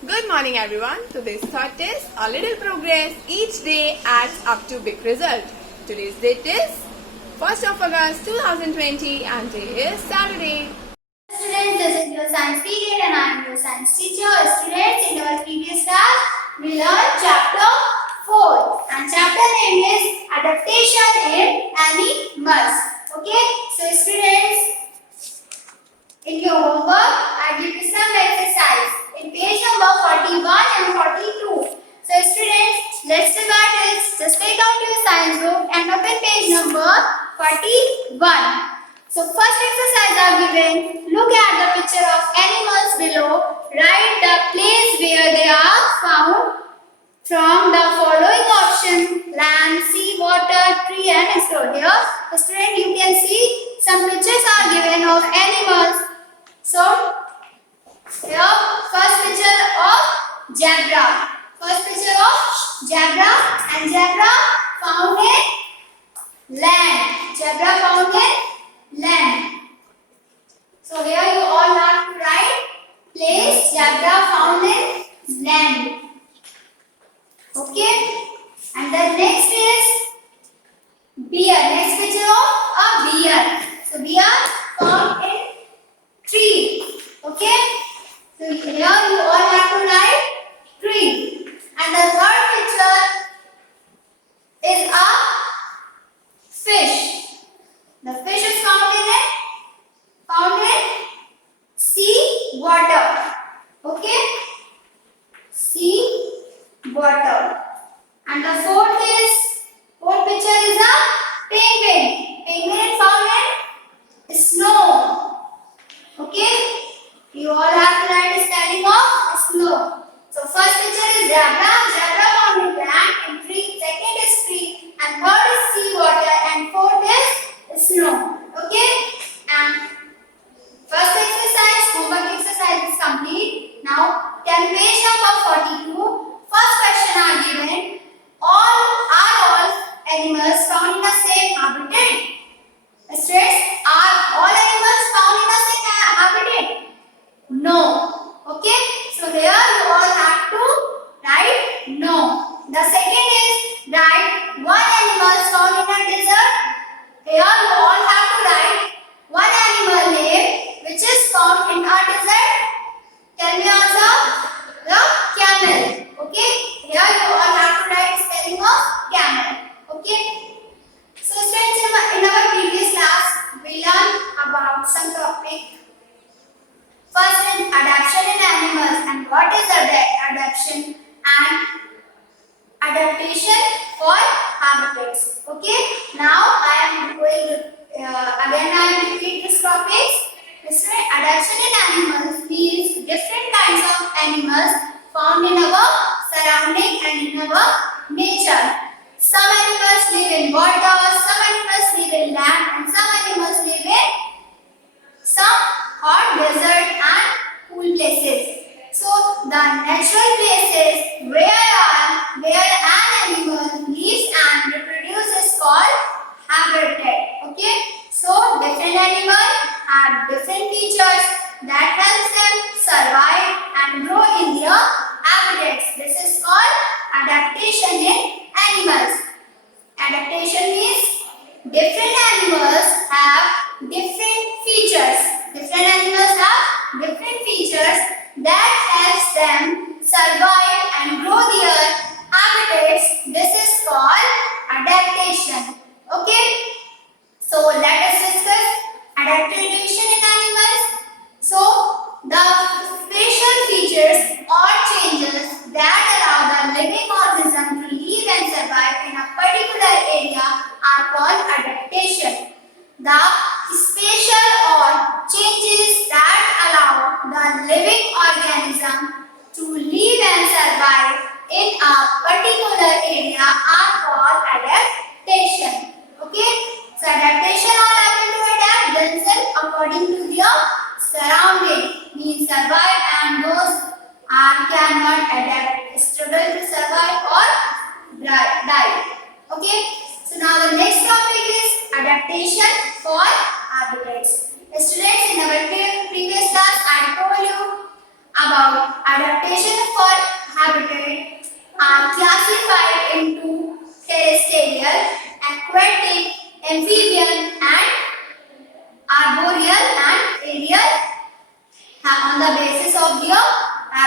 Good morning everyone. Today's thought is a little progress each day adds up to big result. Today's date is 1st of August 2020 and today is Saturday. Students, this is your science period and I am your science teacher. Students, in our previous class, we learned chapter 4 and chapter name is Adaptation in Animals. Okay, so students, in your homework, I give you some exercise in page number 41 and 42. So students, let's start it. Just take out your science book and open page number 41. So first exercise are given. Look at the picture of animals below. Write the place where they are found from the following option: land, sea, water, tree and explore. Here, student, you can see some pictures are given of animals. So, here first picture of zebra. First picture of zebra and zebra found in land. Zebra found in land. So here you all have to write place zebra found in land. Okay. And the next is bear. Next picture of a bear. So bear found in tree. Okay. So here you all have to write tree. And the third picture is a fish. The fish is found in sea water. Okay. Sea water. And the fourth picture is a penguin. Penguin found in snow. Okay. You all have to write the spelling of snow. So first picture is zebra. Zebra found in land and tree. Second is tree. And third is sea water. And fourth is snow. Okay. And first exercise, homework exercise is complete. Now, turn page number 42. First question are given. All animals found in the same habitat? Students, are all animals found in the same habitat? No. Okay. So here you all have to write no. The second is write one animal found in a desert. Here you all have to write one animal name which is found in a desert. Tell me answer. The camel. Okay. Here you all have to write spelling of camel. Okay. So students, in our previous class we learned about some topic. First is adaptation in animals and what is adaptation and adaptation for habitats. Okay. Now I am going to again I am repeat this topic. Adaptation in animals means different kinds of animals found in our surrounding and in our nature. Some animals live in water, some animals live in land, and some animals live in some hot desert and cool places. So the natural places where an animal lives and reproduces is called habitat. Okay. So different animals have different features that helps them survive and grow in their habitats. This is called adaptation in animals. Adaptation means different animals have different features. Different animals have different features that helps them survive and grow their habitats. This is called adaptation. Okay. So let us discuss adaptation in animals. So the facial features or changes that allow the living organism to live and survive in a particular area are called adaptation. The spatial or changes that allow the living organism to live and survive in a particular area are called adaptation. Okay. So adaptation are able to adapt themselves according to their surrounding, means survive, and those cannot adapt, struggle to survive or die. Okay. So now the next topic is adaptation for habitats. Students, in our previous class I told you about adaptation for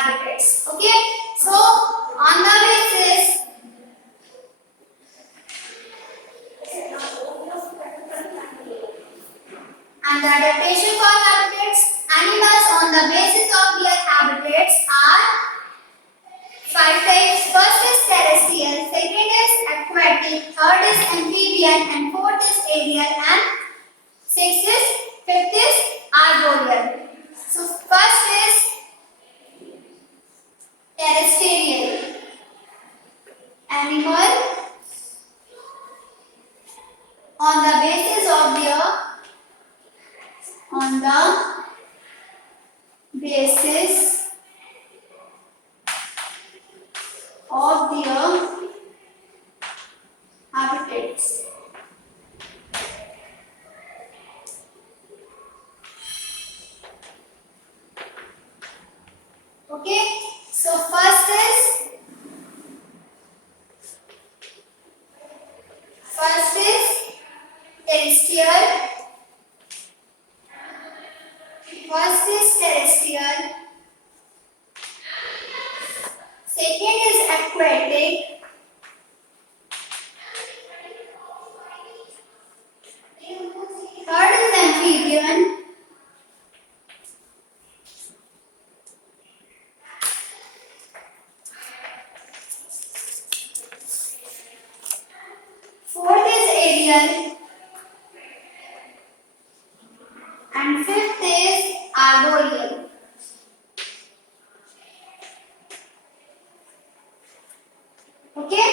habitats. Okay, so on the basis and the adaptation for habitats, animals on the basis of their habitats are five types. First is terrestrial, second is aquatic, third is amphibian, and fourth is aerial, and fifth is arboreal. So first is terrestrial. Animal on the basis of their habitats. Okay, so first is terrestrial. First is terrestrial. Second is aquatic. Third is amphibian. Fourth is aerial. And fifth is arboreal. Okay?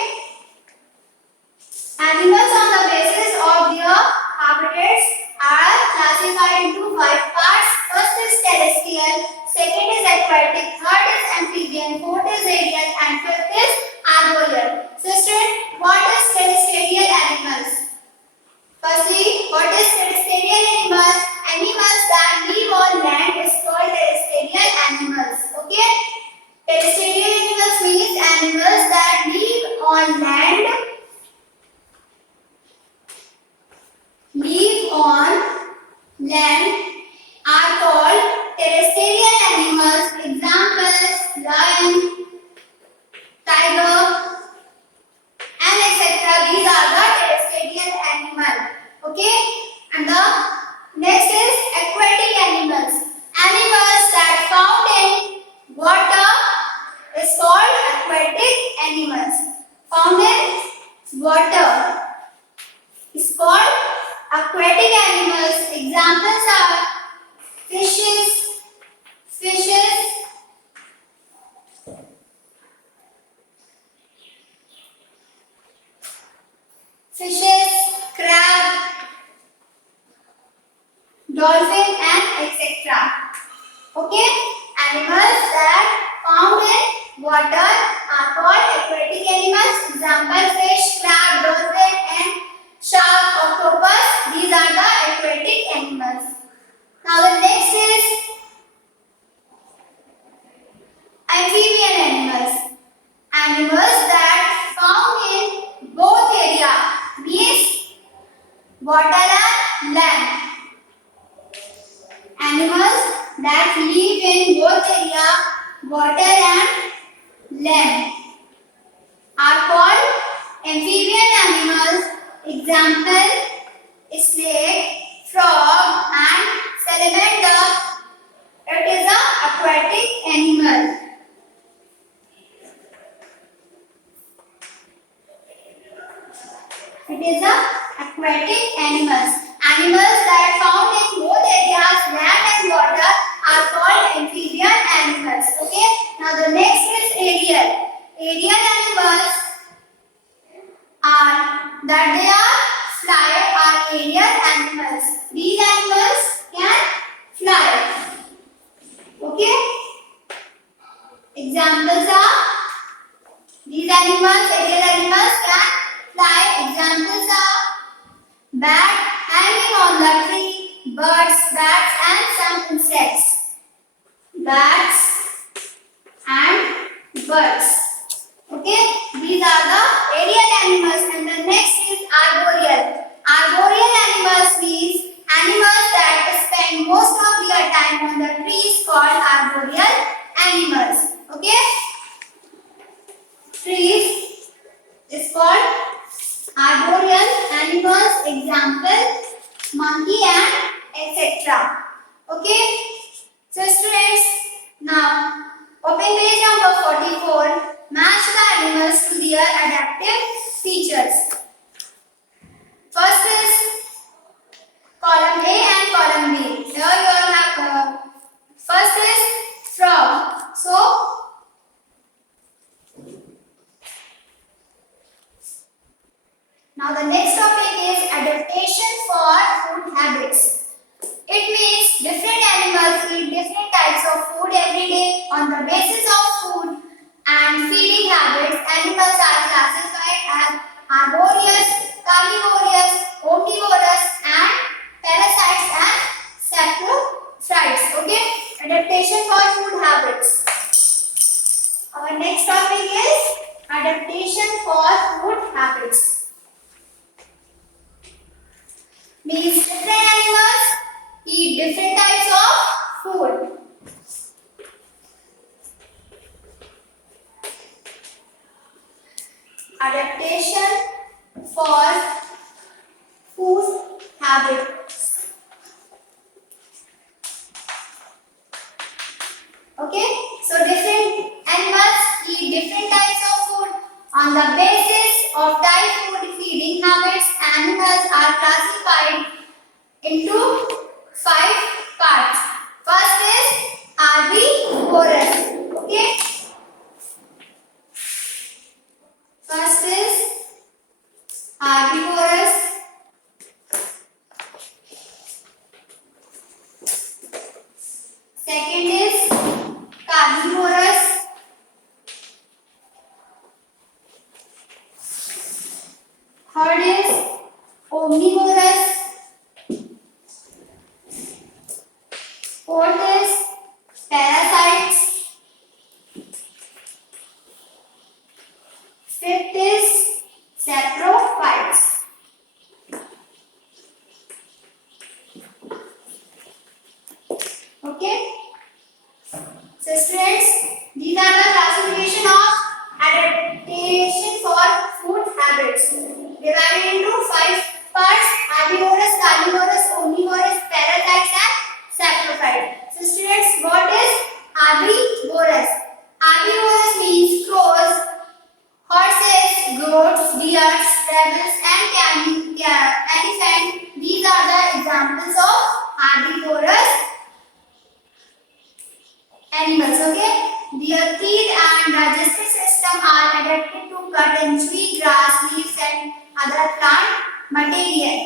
Animals on the basis of their habitats are classified into five parts. First is terrestrial, second is aquatic, third is amphibian, fourth is aerial, and fifth is arboreal. So students, what is terrestrial animals? Firstly, what is terrestrial animals? Animals that live on land is called terrestrial animals. Okay? Terrestrial animals means animals that live on land. Are called terrestrial animals. Examples: lion, tiger, and etc. These are the terrestrial animals. Okay? And the next is aquatic animals. Animals that found in water is called aquatic animals. Found in water is called aquatic animals. Examples are fishes, crab, dolphin, and etc. Okay? Animals that found in water are called aquatic animals. Example: fish, crab, dolphin, and shark, octopus. These are the aquatic animals. Now the next is amphibian animals. Animals that found in both area, means water and land. Animals that live in both area, water and land, are called amphibian animals. Example: snake, frog, and salamander. It is an aquatic animal. It is a aquatic animals. Animals that found in both areas, land and water, are called amphibian animals. Okay. Now the next is aerial. Aerial animals are aerial animals. These animals can fly. Okay. Examples are these animals. Aerial animals can fly. Examples are bat hanging on the tree, birds, bats, and some insects. Bats and birds. Okay, these are the aerial animals. And the next is arboreal. Arboreal animals means animals that spend most of their time on the trees, called arboreal animals. monkey and etc. Okay. So students, now open page number 44. Match the animals to their adaptive features. First is column A and column B. Here you all have first is frog. So now the next topic is adaptation for food habits. It means different animals eat different types of food every day. On the basis of food and feeding habits, animals are classified as herbivorous, carnivorous, omnivorous and parasites and saprophytes. Okay? Adaptation for food habits. Our next topic is adaptation for food habits. Means different animals eat different types of food. Adaptation for food habits. Okay, so different animals eat different types of food. On the basis of type food feeding habits, animals are classified into 5 parts. First is herbivorous. Okay. First is herbivorous. Second is carnivorous. Third is omnivorous. Fourth is parasites. Fifth is saprophytes. Okay. So students, these are the classification of adaptation for food habits. Divided into 5 parts: herbivorous, carnivorous, omnivorous, parasites and saprophytes. So students, what is herbivorous? Herbivorous means crows, horses, goats, deers, rabbits and elephant. These are the examples of herbivorous animals. Okay, their teeth and digestive system are adapted to cut and chew grass, leaves and other plant material.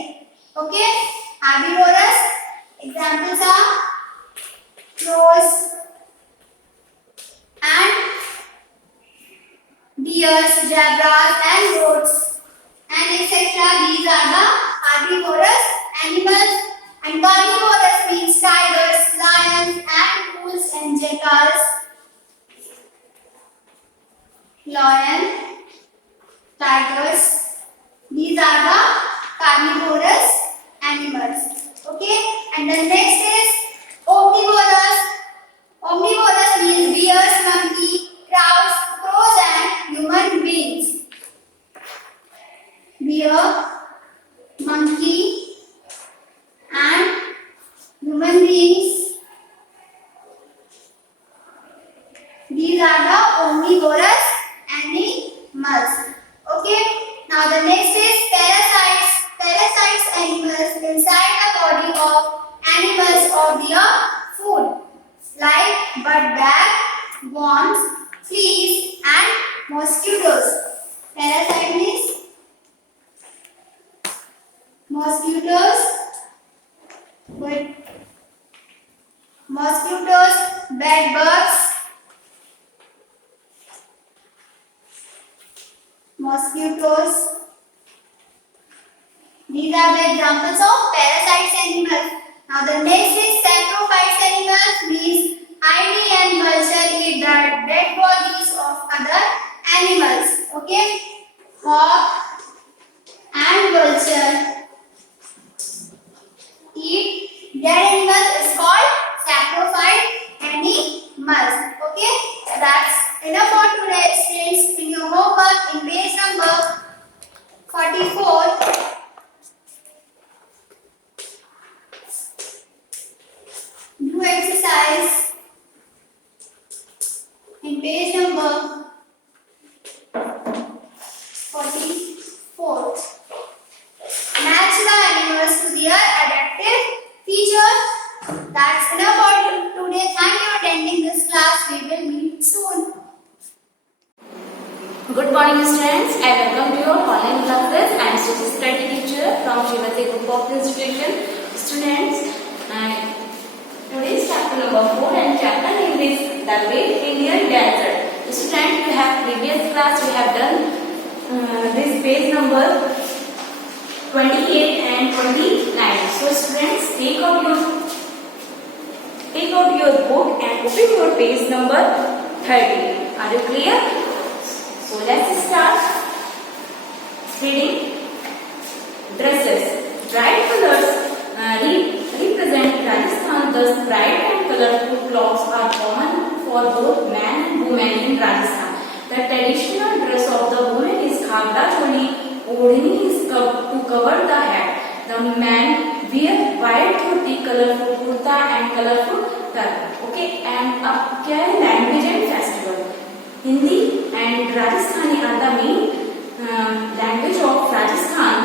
Okay, herbivorous examples are crows and deers, zebras and goats and etc. These are the herbivorous animals. And carnivorous means tigers, lions and wolves and jackals. Lion, tigers. These are the carnivorous animals. Okay. And the next is omnivorous. Omnivorous means bears, monkey, crows and human beings. Bear, monkey and human beings. These are the omnivorous animals. Okay. Now the next is parasites. Parasites animals inside the body of animals or their food, like bird bag, worms, fleas and mosquitoes. Parasite means mosquitoes, bed bugs, mosquitoes. These are the examples of parasites animals. Now the next is saprophytes animals means ivy and vulture eat the dead bodies of other animals. Okay, hawk and vulture eat dead animals is called saprophyte animals. Okay, that's enough for today, students. In your homework in page number 44, exercise in page number 44. Match the animals to their adaptive features. That's enough for today. Thank you for attending this class. We will meet soon. Good morning students, I welcome to your online classes. I am social study teacher from Shrimati Group of Institution. Students, today's chapter number 4 and chapter name is The Great Indian Desert. Students, we have previous class we have done this page number 28 and 29. So students, take out your book and open your page number 30. Are you clear? So let's start reading. Dresses. Bright colors represent Rajasthan. Thus, bright and colorful clothes are common for both man and woman in Rajasthan. The traditional dress of the woman is ghagra choli. Odhni is to cover the head. The man wear white dhoti, colorful kurta and colorful turban. Okay, and अब क्या है language and festival. Hindi and Rajasthani are the main language of Rajasthan.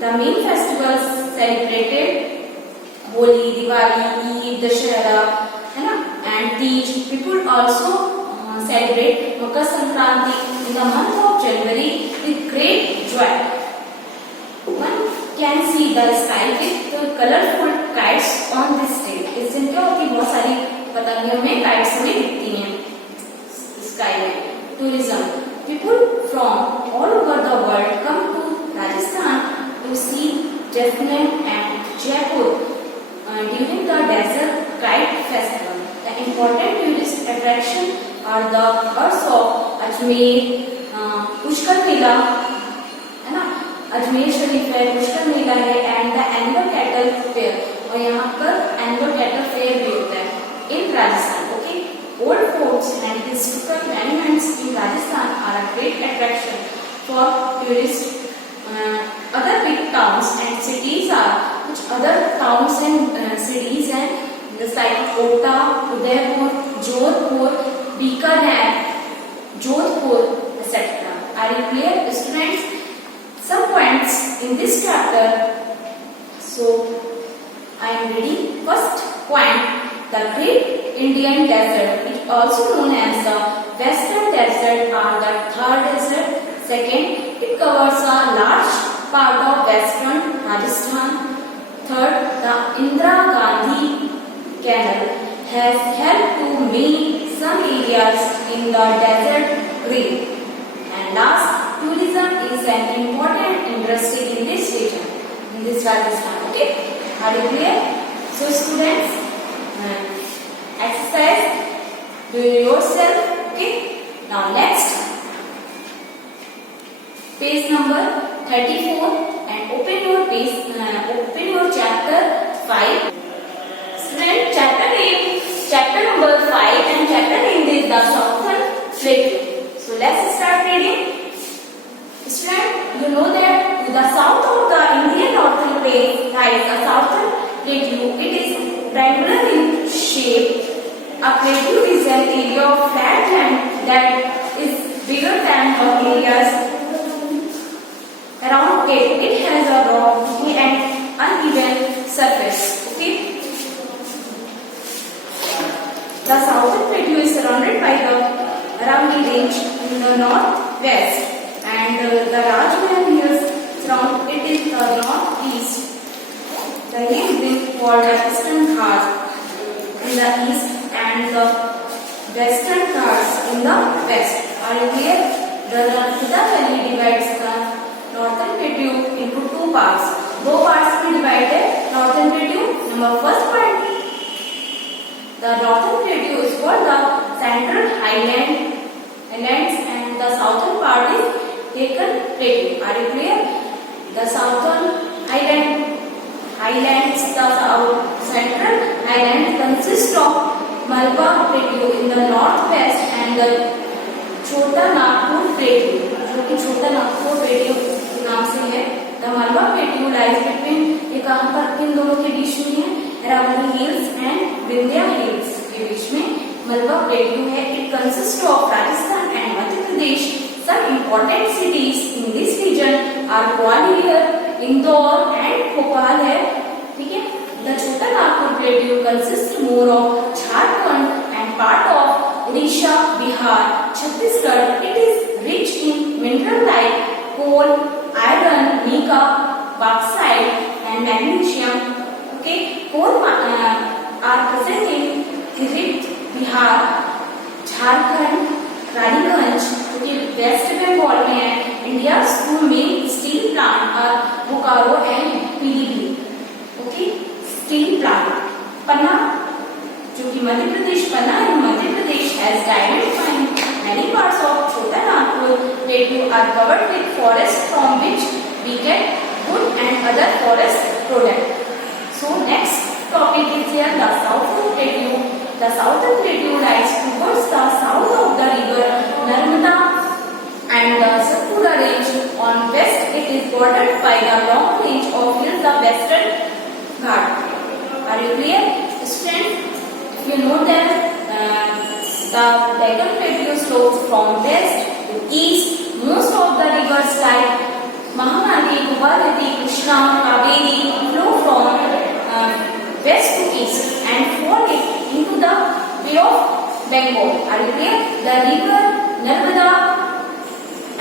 The main festivals celebrated Holi, Diwali, Eid, Dashera, and Tej. People also celebrate Makar Sankranti in the month of January with great joy. One can see the sky with colorful kites on this day. इस दिन क्या होती है, बहुत सारी पतंगियों में kites हमें दिखती हैं sky में. Tourism. People from all over the world come to Rajasthan to see Jaisalmer and Jaipur during the Desert Kite Festival. The important tourist attraction are the Ghats of Ajmer, Pushkar Mela, है ना, अजमेर शरीफ है, पुष्कर मेला है, and the annual cattle fair. और यहाँ पर annual cattle fair भी होता है in Rajasthan. Okay, old forts and historical monuments in Rajasthan are a great attraction for tourists. Other big towns and cities are which other towns and cities and just like Kota, Udaipur, Jodhpur, Bikaner, Jodhpur, etc. Are you clear, students? Some points in this chapter. So I am reading. First point: the Great Indian Desert, which also known as the Western Desert or the Thar Desert. Second, it covers a large part of Western Rajasthan. Third, the Indira Gandhi Canal has helped to make some areas in the desert green. And last, tourism is an important industry in this region, in this Rajasthan. Okay, are you clear? So students, exercise, do yourself. Okay, now next page number 34 and open your page, open your chapter 5. Student, chapter number 5 and chapter name is the Southern Plateau. So let's start reading. Student, you know that to the south of the Indian Northern Plain lies a Southern Plateau. It is triangular in shape. A plateau is an area of flat land that is bigger than the areas around it. It has a rocky and uneven surface. Okay. The Southern Plateau is surrounded by the Aravalli Range in the northwest, and the Rajmahal Hills surround it in the northeast. The hills is called the Eastern Ghats in the east and the Western Ghats in the west. Are you clear? The Narmada Valley divides the Northern Plateau into two parts. दो parts में divided Northern Plateau. Number first point, the Northern Plateau is called the Central Highlands and the southern part is Deccan Plateau. Are you clear? The Southern Highlands, the Central Highlands consist of Malabar Plateau in the northwest and the Chota Nagpur Plateau, जो कि छोटा नागपुर प्लेटू के नाम से है. The Malabar Plateau lies between, ये कहाँ पर किन दोनों के बीच में है? Aravalli Hills and Vindhya Hills. Ganga plateau है, it consist of Rajasthan and Madhya Pradesh. Some important cities in this region are Gwalior, Indore and Bhopal है. ठीक है. The Chota Nagpur plateau consists more of Jharkhand and part of Odisha, Bihar, Chhattisgarh. It is rich in mineral like coal, iron, mica, bauxite and magnesium. Okay, coal are present in Tirit, Bihar, Jharkhand, Raniganj. Okay, West Bengal में है. India's two main steel plant are Bokaro and Pilibhit. Okay, steel plant. पन्ना जो कि मध्य प्रदेश पन्ना in Madhya Pradesh has diamond mine. Many parts of Chota Nagpur plateau are covered with forest from which we get wood and other forest products. So next topic is here the southern plateau. The southern plateau lies towards the south of the river Narmada and the Satpura range. On west it is bordered by the long range of hills the Western Ghat. Are you clear, students? If you know that the Deccan Plateau slopes from west to east. Most of the rivers like Mahanadi, Bhagirathi, Krishna, Kaveri flow from west to east and fall into the Bay of Bengal. Are you clear? The river Narmada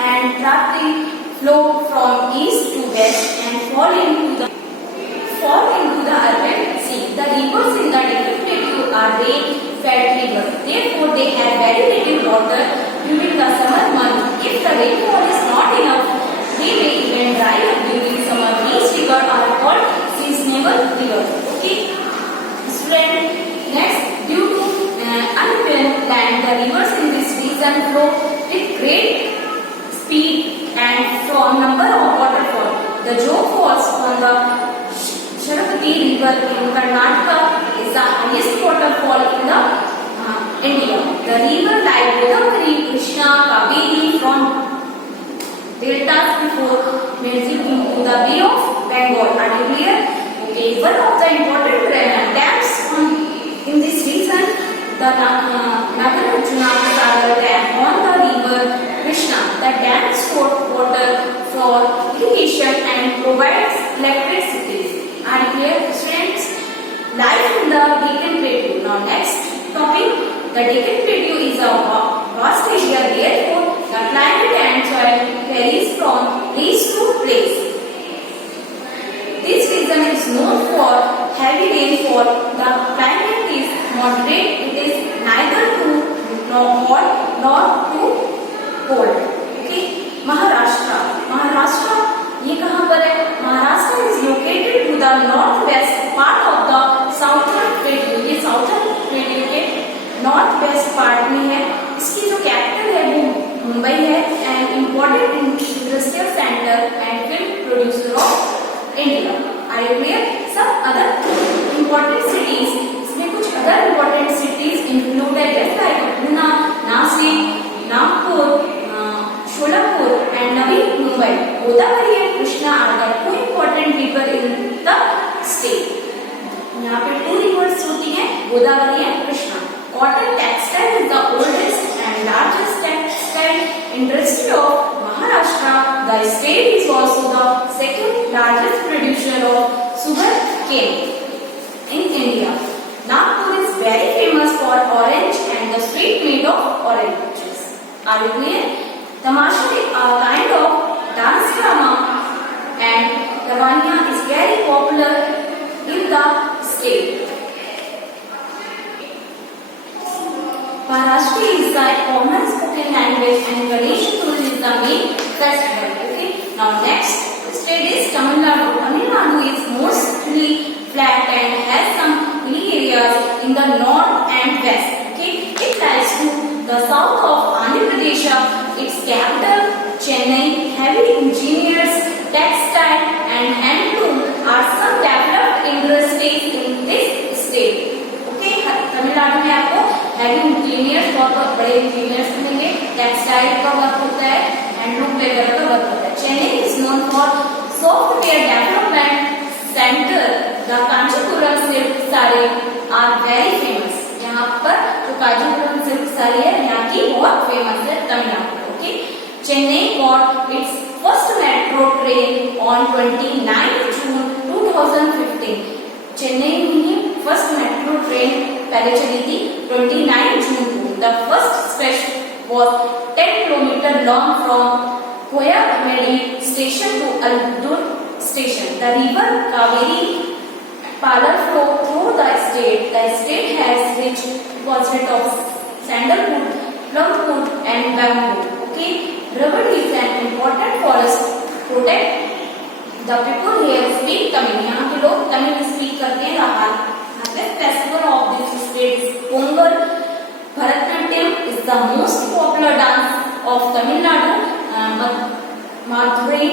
and Tapti flow from east to west and fall into the Arabian Sea. The rivers in the Deccan Plateau are rain-fed rivers. Therefore, they have very little water during the summer months. If the rainfall is not enough, they may even dry up during summer. These rivers are called seasonable rivers. Okay, student. Next, due to uneven land, the rivers in this region flow with great speed and from number of waterfall. The Jog Falls on the Sharapati river in Karnataka is the highest waterfall in the India. The river like Godavari, Krishna, Kaveri from deltas before merging into the Bay of Bengal. Are you clear? Okay, one of the important dams in this region, the Nagarjuna Sagar Dam on the river Krishna. The dam stores water for irrigation and provides electricity. Are you clear, students? Life in the Deccan Plateau. Now next topic, the Deccan Plateau is a vast area. Therefore, the climate and soil varies from place to place. This region is known for heavy rainfall. The climate is moderate. It is neither too hot nor too cold. Okay, Maharashtra ये कहाँ पर है? Maharashtra is located to the northwest part of the southern plateau. ये southern plateau के northwest part में है. इसकी जो capital है वो मुंबई है and important industrial center and film producer of India. Are you clear? Some other important cities. इसमें कुछ other important cities include है जैसे like Pune, Nashik, Nagpur, Sholapur and Navi Mumbai. Godavari and Krishna are the two important rivers in the state. यहाँ पे two rivers होती हैं Godavari and Krishna. Cotton textile is the oldest and largest textile industry of Maharashtra. The state is also the second largest producer of sugar cane in India. Nagpur is very famous for orange and the sweet made of orange juice. Are you clear? Tamasha is a kind of dance drama and Lavanya is very popular in the state. Maharashtra is the common spoken language and Ganesh Chaturthi is the main festival. Okay. Now next state is Tamil Nadu. Tamil Nadu is mostly flat and has some hilly areas in the north and west. Okay. It lies to the south of Andhra Pradesh. Its capital Chennai. Heavy engineers, textile and handloom are some developed industries in this state. Okay. Tamil Nadu में आपको heavy engineers बहुत बड़े engineers मिलेंगे. Textile का work होता है, handloom वगैरह का वर्क होता है. Chennai is known for software development centre. The Kanchipuram silk sari are very famous. यहाँ पर जो कांजीपुरम सिल्क साड़ी है यहाँ की बहुत फेमस है Tamil Nadu. Okay, Chennai got its first metro train on 29 जून 2015। चेन्नई में ही फर्स्ट मेट्रो ट्रेन पहले चली थी 29 जून को। The first stretch was 10 kilometer long from Koyamedi station to Aldur station. The river Kaveri Palar flow through the state. The state has rich deposit of sandalwood, plumwood and bamboo. Okay, rubber is an important forest protect. The people here speak Tamil. यहाँ के लोग Tamil speak करते हैं। The festival of this state is Pongal. Bharatanatyam is the most popular dance of Tamil Nadu. Madurai,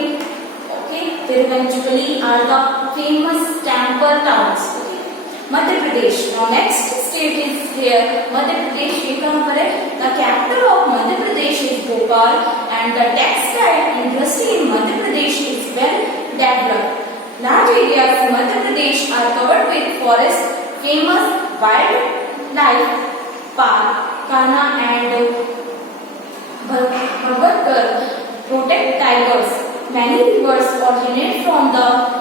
okay, Tiruvannamalai are the famous temple towns. Okay, Madhya Pradesh. Now next state is here. Madhya Pradesh. ये कहाँ पर है? The capital of Madhya Pradesh is Bhopal, and the textile industry in Madhya Pradesh is well developed. Large areas in Madhya Pradesh are covered with forests. Famous wildlife park, Kanha and Bhagatgarh protect tigers. Many rivers originate from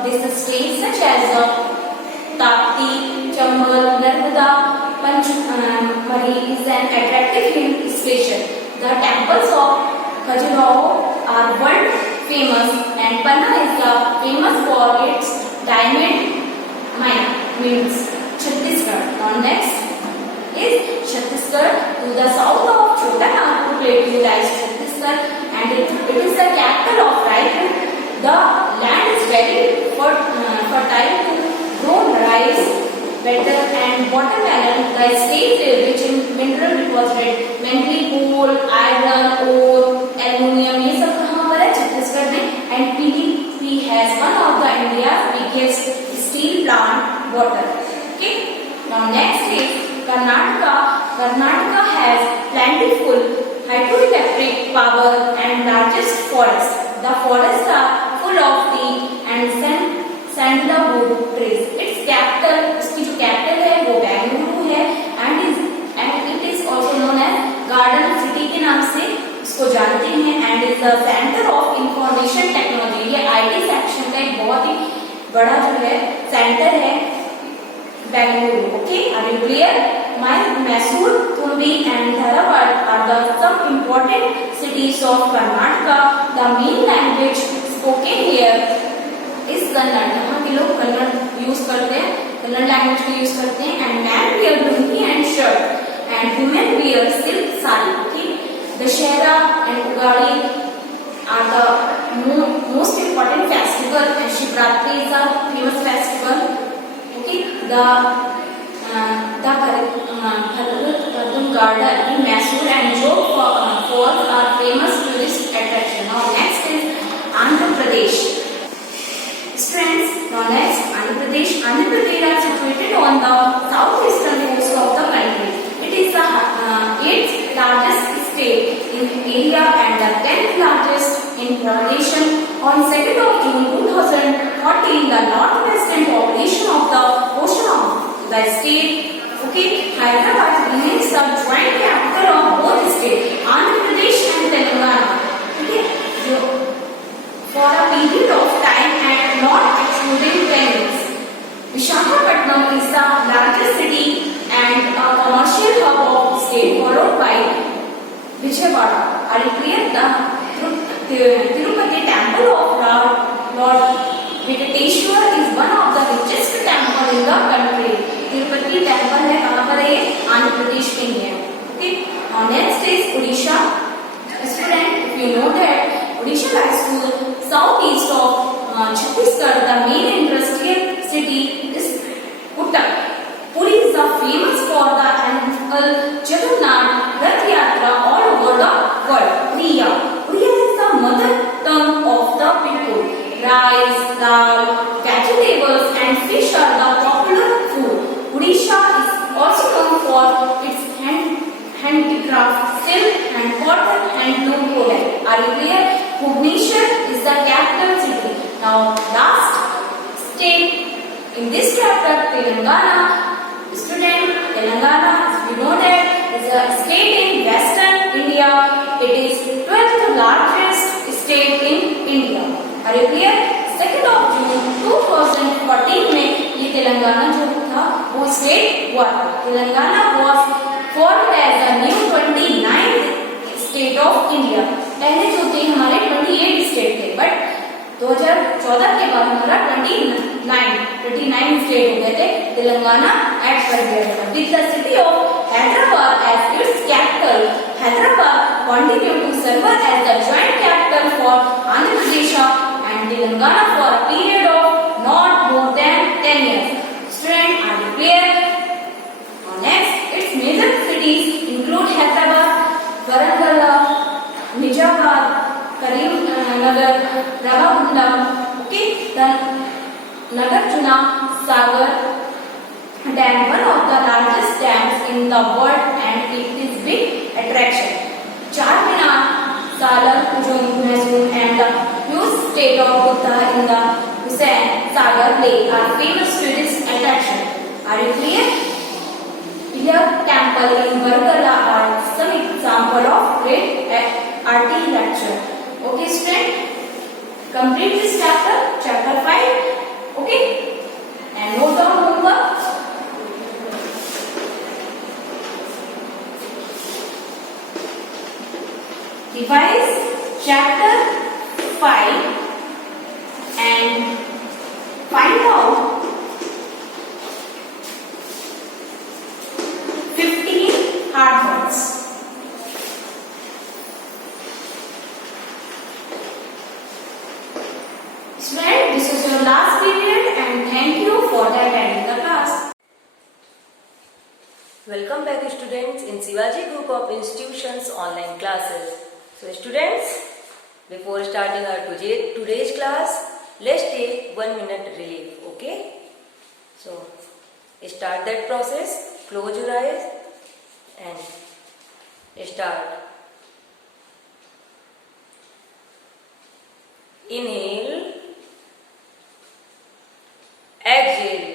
this state such as Tapti, Chambal, Narmada, Panchmari is an attractive hill station. The temples of Khajuraho are world famous, and Panna is famous for its diamond mines. Chhattisgarh. Now next is Chhattisgarh. To the south of Chota Nagpur plateau lies Chhattisgarh, and it is the capital of Raipur. The land is very fertile to grow rice, better and watermelon. The state is rich in mineral deposit, mainly coal, iron, ore, aluminium. ये सब कहाँ पर है? छत्तीसगढ़ में। And PDP has one of the India's biggest steel plant. Water. Okay. Now next is Karnataka. Karnataka has plentiful hydroelectric power and largest forests. The forests are full of tea and sandalwood trees. Its capital, इसकी जो capital है वो बेंगलुरु है, and it is also known as Garden City के नाम से इसको जानते हैं, and is the center of information technology. ये IT सेक्शन का एक बहुत ही बड़ा जो है सेंटर है Bangalore. Okay, are you clear? Mysore, Tumbi and Dharwad are some important cities of Karnataka. The main language spoken here is Kannada. यहाँ के लोग कन्नड़ यूज करते हैं, कन्नड़ लैंग्वेज को यूज करते हैं। And man wear lungi and shirt, and women wear silk sari. Okay, Dussehra and Ugadi are the most important festival, and Shivratri is a famous festival. Okay, the Bharatanatyam garden in Mysore and Jog Falls are famous tourist attraction. Now next is Andhra Pradesh. Students, now next Andhra Pradesh. Andhra Pradesh are situated on the southeastern coast of the country. It is the 8th largest state in area and the 10th largest in population. On 2nd of June 2014, the northwestern population of the portion of the state, okay, Hyderabad remains the joint capital of both states, Andhra Pradesh and Telangana. Okay, for a period of time and not excluding 10 years. Visakhapatnam is the largest city and a commercial hub of the state, followed by Vijayawada. Are you clear? The Tirupati temple of Lord Venkateshwar is one of the richest temple in the country. Tirupati temple है कहाँ पर है? आंध्र प्रदेश में ही है. Okay. Now next is Odisha. Student, if you know that Odisha lies to the southeast of Chhattisgarh, the main industrial city is Cuttack. Puri is famous for the annual Jagannath Rath Yatra all over the world. Priya is the mother tongue of the people. Rice, dal, vegetables and fish are the popular food. Odisha is also known for its handicraft, silk and cotton and loom product. Are you clear? Bhubaneswar is the capital city. Now last state in this chapter, Telangana. Student, Telangana, you know are you clear? 2 June 2014 में ये तेलंगाना जो था वो state हुआ था। Telangana was formed as a new 29th state of India. पहले जो थे हमारे 28 स्टेट थे, बट 2014 के बाद हमारा 29 स्टेट हो गए थे। तेलंगाना ऐड कर दिया गया। With the city of Hyderabad as its capital, Hyderabad continued to serve as the joint capital for Andhra Pradesh and Telangana for a period of not more than 10 years. Students, are you clear? Now next, its major cities include Hyderabad, Warangal, Nizamabad, Karimnagar, Ramagundam, okay, then Nagarjuna Sagar Dam, one of the largest dams in the world, and it is big attraction. Charminar, Salar, Ujung, Mysore, and the huge state of Buddha in the Hussain Sagar Lake are famous tourist attraction. Are you clear? Here, temple in Varkala are some example of great architecture. Okay, student, complete this chapter, chapter 5. Okay, and note down homework. Revise chapter 5 and find out 15 hard words. Student, this is your last period and thank you for attending the class. Welcome back students in Shivaji Group of Institutions online classes. So students, before starting our today's class, let's take 1 minute relief, okay? So start that process, close your eyes and start. Inhale, exhale,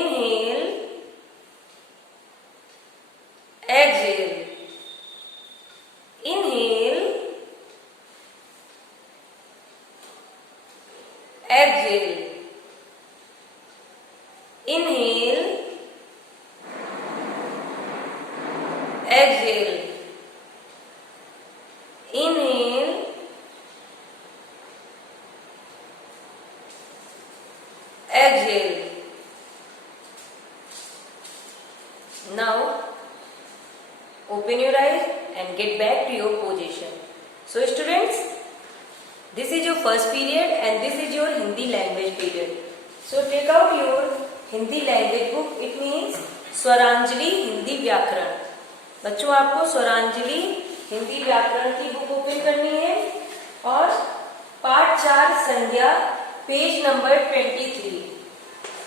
inhale, exhale, inhale, exhale, inhale, exhale, inhale, exhale. Now open your eyes and get back to your position. So students, this is your first period and this is your Hindi language period. So take out your Hindi language book. It means Swaranjali Hindi व्याकरण. बच्चों, आपको स्वरांजलि हिंदी व्याकरण की book open करनी है और पाठ 4 संज्ञा पेज नंबर 23,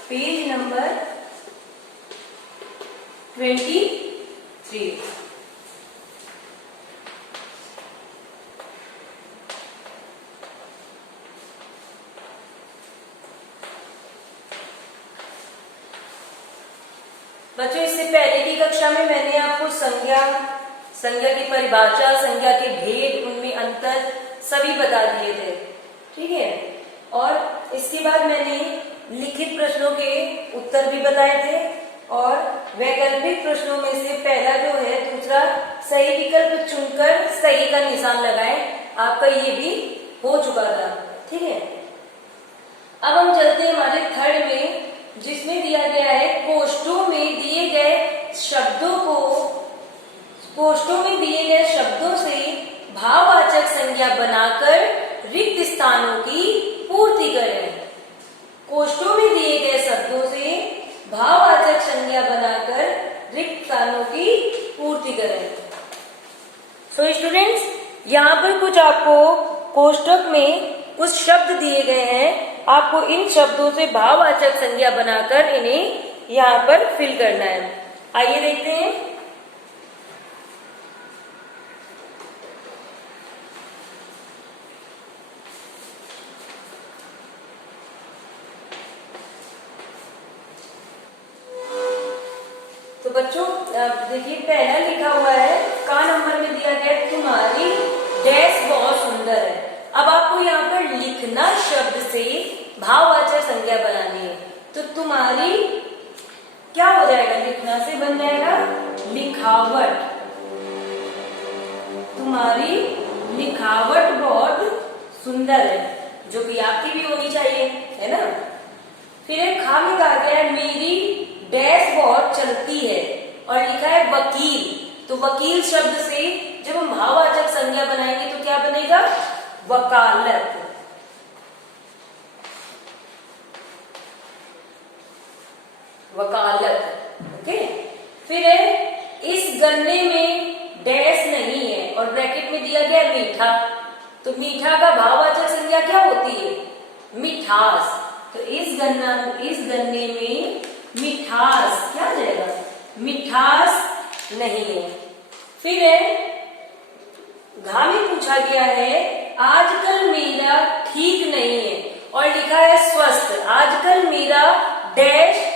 पेज नंबर 23. बच्चों, इससे पहले की कक्षा में मैंने आपको संज्ञा की परिभाषा, संज्ञा के भेद, उनमें अंतर सभी बता दिए थे, ठीक है। और इसके बाद मैंने लिखित प्रश्नों के उत्तर भी बताए थे और वैकल्पिक प्रश्नों में से पहला जो है, दूसरा सही विकल्प चुनकर सही का निशान लगाएं, आपका ये भी हो चुका था, ठीक है। अब हम चलते हैं हमारे थर्ड में, जिसमें दिया गया है कोष्ठों में दिए गए शब्दों से भाववाचक संज्ञा बनाकर रिक्त स्थानों की पूर्ति करें। कोष्ठों में दिए गए शब्दों से भाववाचक संज्ञा बनाकर रिक्त स्थानों की पूर्ति करें। सो स्टूडेंट्स, यहाँ पर कुछ आपको कोष्ठक में कुछ शब्द दिए गए हैं, आपको इन शब्दों से भाववाचक संज्ञा बनाकर इन्हें यहाँ पर फिल करना है। आइए देखते हैं। तो बच्चों देखिए, पहला लिखा हुआ है, का नंबर में दिया गया तुम्हारी डैश बहुत सुंदर है। अब आपको यहाँ पर लिखना शब्द से भाववाचक संज्ञा बनानी है। तो तुम्हारी क्या हो जाएगा, लिखना से बन जाएगा लिखावट। तुम्हारी लिखावट बहुत सुंदर है, जो कि आपकी भी होनी चाहिए, है ना। फिर एक खा में कहा गया है मेरी डैश बहुत चलती है, और लिखा है वकील। तो वकील शब्द से जब हम भाववाचक संज्ञा बनाएंगे तो क्या बनेगा, वकालत। वकालत, ओके। फिर है इस गन्ने में डैश नहीं है, और ब्रैकेट में दिया गया मीठा। तो मीठा का भाववाचक संज्ञा क्या होती है, मिठास। तो इस गन्ने में मिठास क्या आ जाएगा, मिठास नहीं है। फिर है घा में पूछा गया है आजकल मेरा ठीक नहीं है, और लिखा है स्वस्थ। आजकल मेरा डैश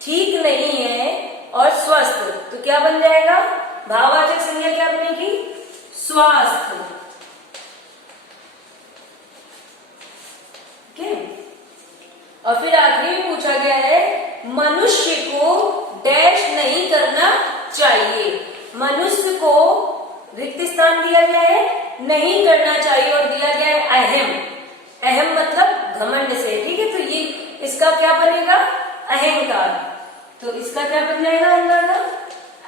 ठीक नहीं है और स्वस्थ, तो क्या बन जाएगा, भाववाचक संज्ञा क्या बनेगी, स्वास्थ्य। ओके। और फिर आखिरी में पूछा गया है मनुष्य को डैश नहीं करना चाहिए। मनुष्य को रिक्त स्थान दिया गया है, नहीं करना चाहिए, और दिया गया है अहम। अहम मतलब घमंड से, ठीक है। तो ये इसका क्या बनेगा, अहंकार। तो इसका क्या बन जाएगा अंदर का,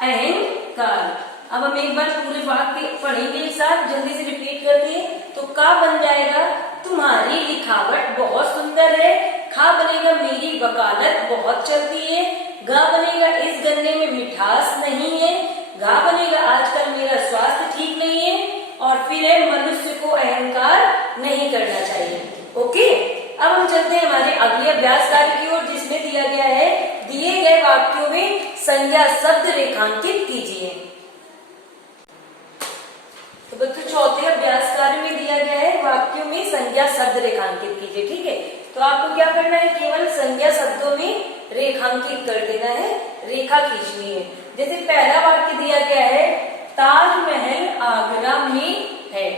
अहंकार। अब हम एक बार पूरे वाक्य पढ़ेंगे एक साथ, जल्दी से रिपीट करते हैं। तो का बन जाएगा तुम्हारी लिखावट बहुत सुंदर है, खा बनेगा मेरी वकालत बहुत चलती है, गा बनेगा इस गन्ने में मिठास नहीं है, घा बनेगा आजकल मेरा स्वास्थ्य ठीक नहीं है, और फिर है मनुष्य को अहंकार नहीं करना चाहिए। ओके। अब हम चलते हैं हमारे अगले अभ्यास कार्य की ओर, जिसमें दिया गया है दिए गए वाक्यों में संज्ञा शब्द रेखांकित कीजिए। तो बच्चों चौथे अभ्यास कार्य में दिया गया है वाक्यों में संज्ञा शब्द रेखांकित कीजिए, ठीक है। तो आपको क्या करना है, केवल संज्ञा शब्दों में रेखांकित कर देना है, रेखा खींचनी है। जैसे पहला वाक्य दिया गया है ताजमहल आगरा में है।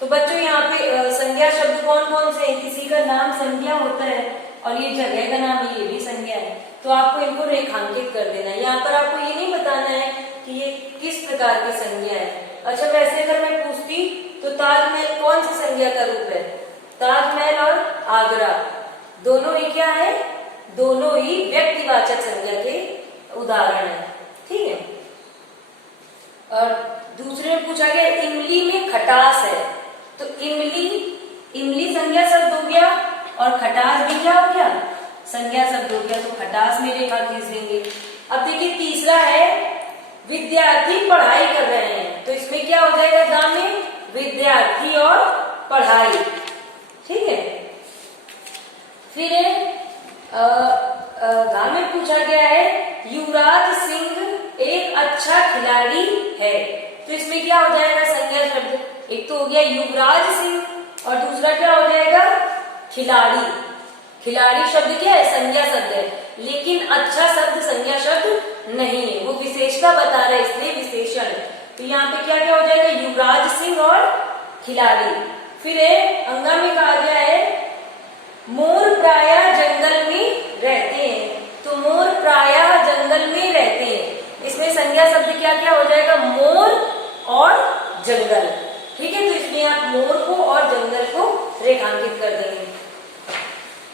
तो बच्चों यहाँ पे संज्ञा शब्द कौन कौन से हैं, किसी का नाम संज्ञा होता है, और ये जगह का नाम है, ये भी संज्ञा है। तो आपको इनको रेखांकित कर देना है। यहाँ पर आपको ये नहीं बताना है कि ये किस प्रकार की संज्ञा है। अच्छा, वैसे अगर मैं पूछती तो ताजमहल कौन सी संज्ञा का रूप है, ताजमहल और आगरा दोनों ही क्या है, दोनों ही व्यक्तिवाचक संज्ञा के उदाहरण है, ठीक है। और दूसरे में पूछा गया इमली में खटास है। तो इमली संज्ञा शब्द हो गया, और खटास भी क्या हो गया, संज्ञा शब्द हो गया। तो खटास में रेखा खींच देंगे। अब देखिए तीसरा है विद्यार्थी पढ़ाई कर रहे हैं। तो इसमें क्या हो जाएगा, गा में विद्यार्थी और पढ़ाई, ठीक है। फिर गा में पूछा गया है युवराज सिंह एक अच्छा खिलाड़ी है। तो इसमें क्या हो जाएगा, संज्ञा शब्द। एक तो हो गया युवराज सिंह, और दूसरा क्या हो जाएगा, खिलाड़ी। खिलाड़ी शब्द क्या है, संज्ञा शब्द है, लेकिन अच्छा शब्द संज्ञा शब्द नहीं है, वो विशेषता बता रहा है, इसलिए विशेषण। तो यहाँ पे क्या क्या हो जाएगा, युवराज सिंह और खिलाड़ी। फिर अंगा में कहा गया है मोर प्रायः जंगल में रहते हैं। तो मोर प्रायः जंगल में रहते हैं, इसमें संज्ञा शब्द क्या क्या हो जाएगा, मोर और जंगल, ठीक है। तो इसमें आप मोर को और जंगल को रेखांकित कर देंगे।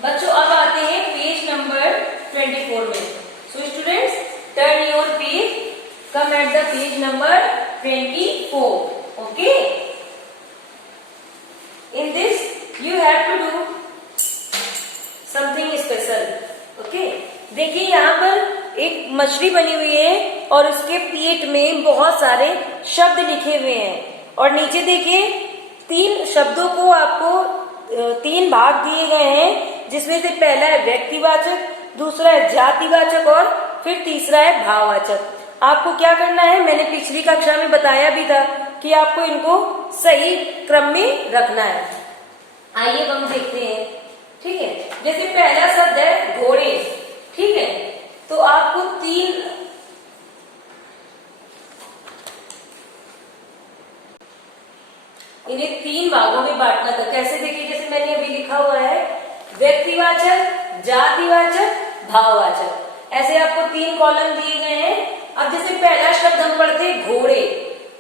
बच्चों अब आते हैं पेज नंबर 24 में। So students turn your page, come at the page number 24, okay. In this you have to do something special, okay. देखिए यहाँ पर एक मछली बनी हुई है, और उसके पेट में बहुत सारे शब्द लिखे हुए हैं, और नीचे देखिए 3 शब्दों को आपको 3 भाग दिए गए हैं, जिसमें से पहला है व्यक्तिवाचक, दूसरा है जातिवाचक, और फिर तीसरा है भाववाचक। आपको क्या करना है, मैंने पिछली कक्षा में बताया भी था कि आपको इनको सही क्रम में रखना है। आइए हम देखते हैं, ठीक है। जैसे पहला शब्द है घोड़े, ठीक है। तो आपको 3 इन्हें 3 भागों में बांटना था। मैंने अभी लिखा हुआ है व्यक्तिवाचक, जातिवाचक, भाववाचक। ऐसे आपको 3 कॉलम दिए गए हैं। अब जैसे पहला शब्द हम पढ़ते हैं घोड़े,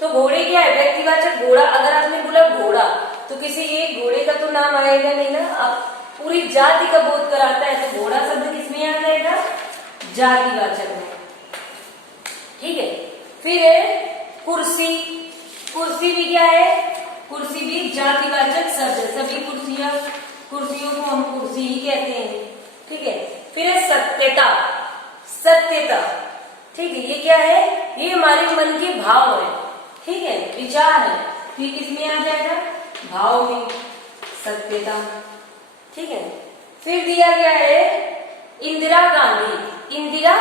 तो घोड़े क्या है? व्यक्तिवाचक घोड़ा। अगर आपने बोला घोड़ा तो किसी एक घोड़े का तो नाम आएगा नहीं ना, आप पूरी जाति का बोध कराता है तो घोड़ा शब्द किसमें आ जाएगा? जातिवाचक में। ठीक है। फिर है कुर्सी। कुर्सी भी क्या है? कुर्सी भी जातिवाचक शब्द है। सभी कुर्सियों को हम कुर्सी ही कहते हैं। ठीक है। फिर है सत्यता। सत्यता, ठीक है, ये क्या है? ये हमारे मन के भाव है। ठीक है, विचार है। तो ये किसमें आ जाएगा? भाव में, सत्यता। ठीक है। फिर दिया गया है इंदिरा गांधी। इंदिरा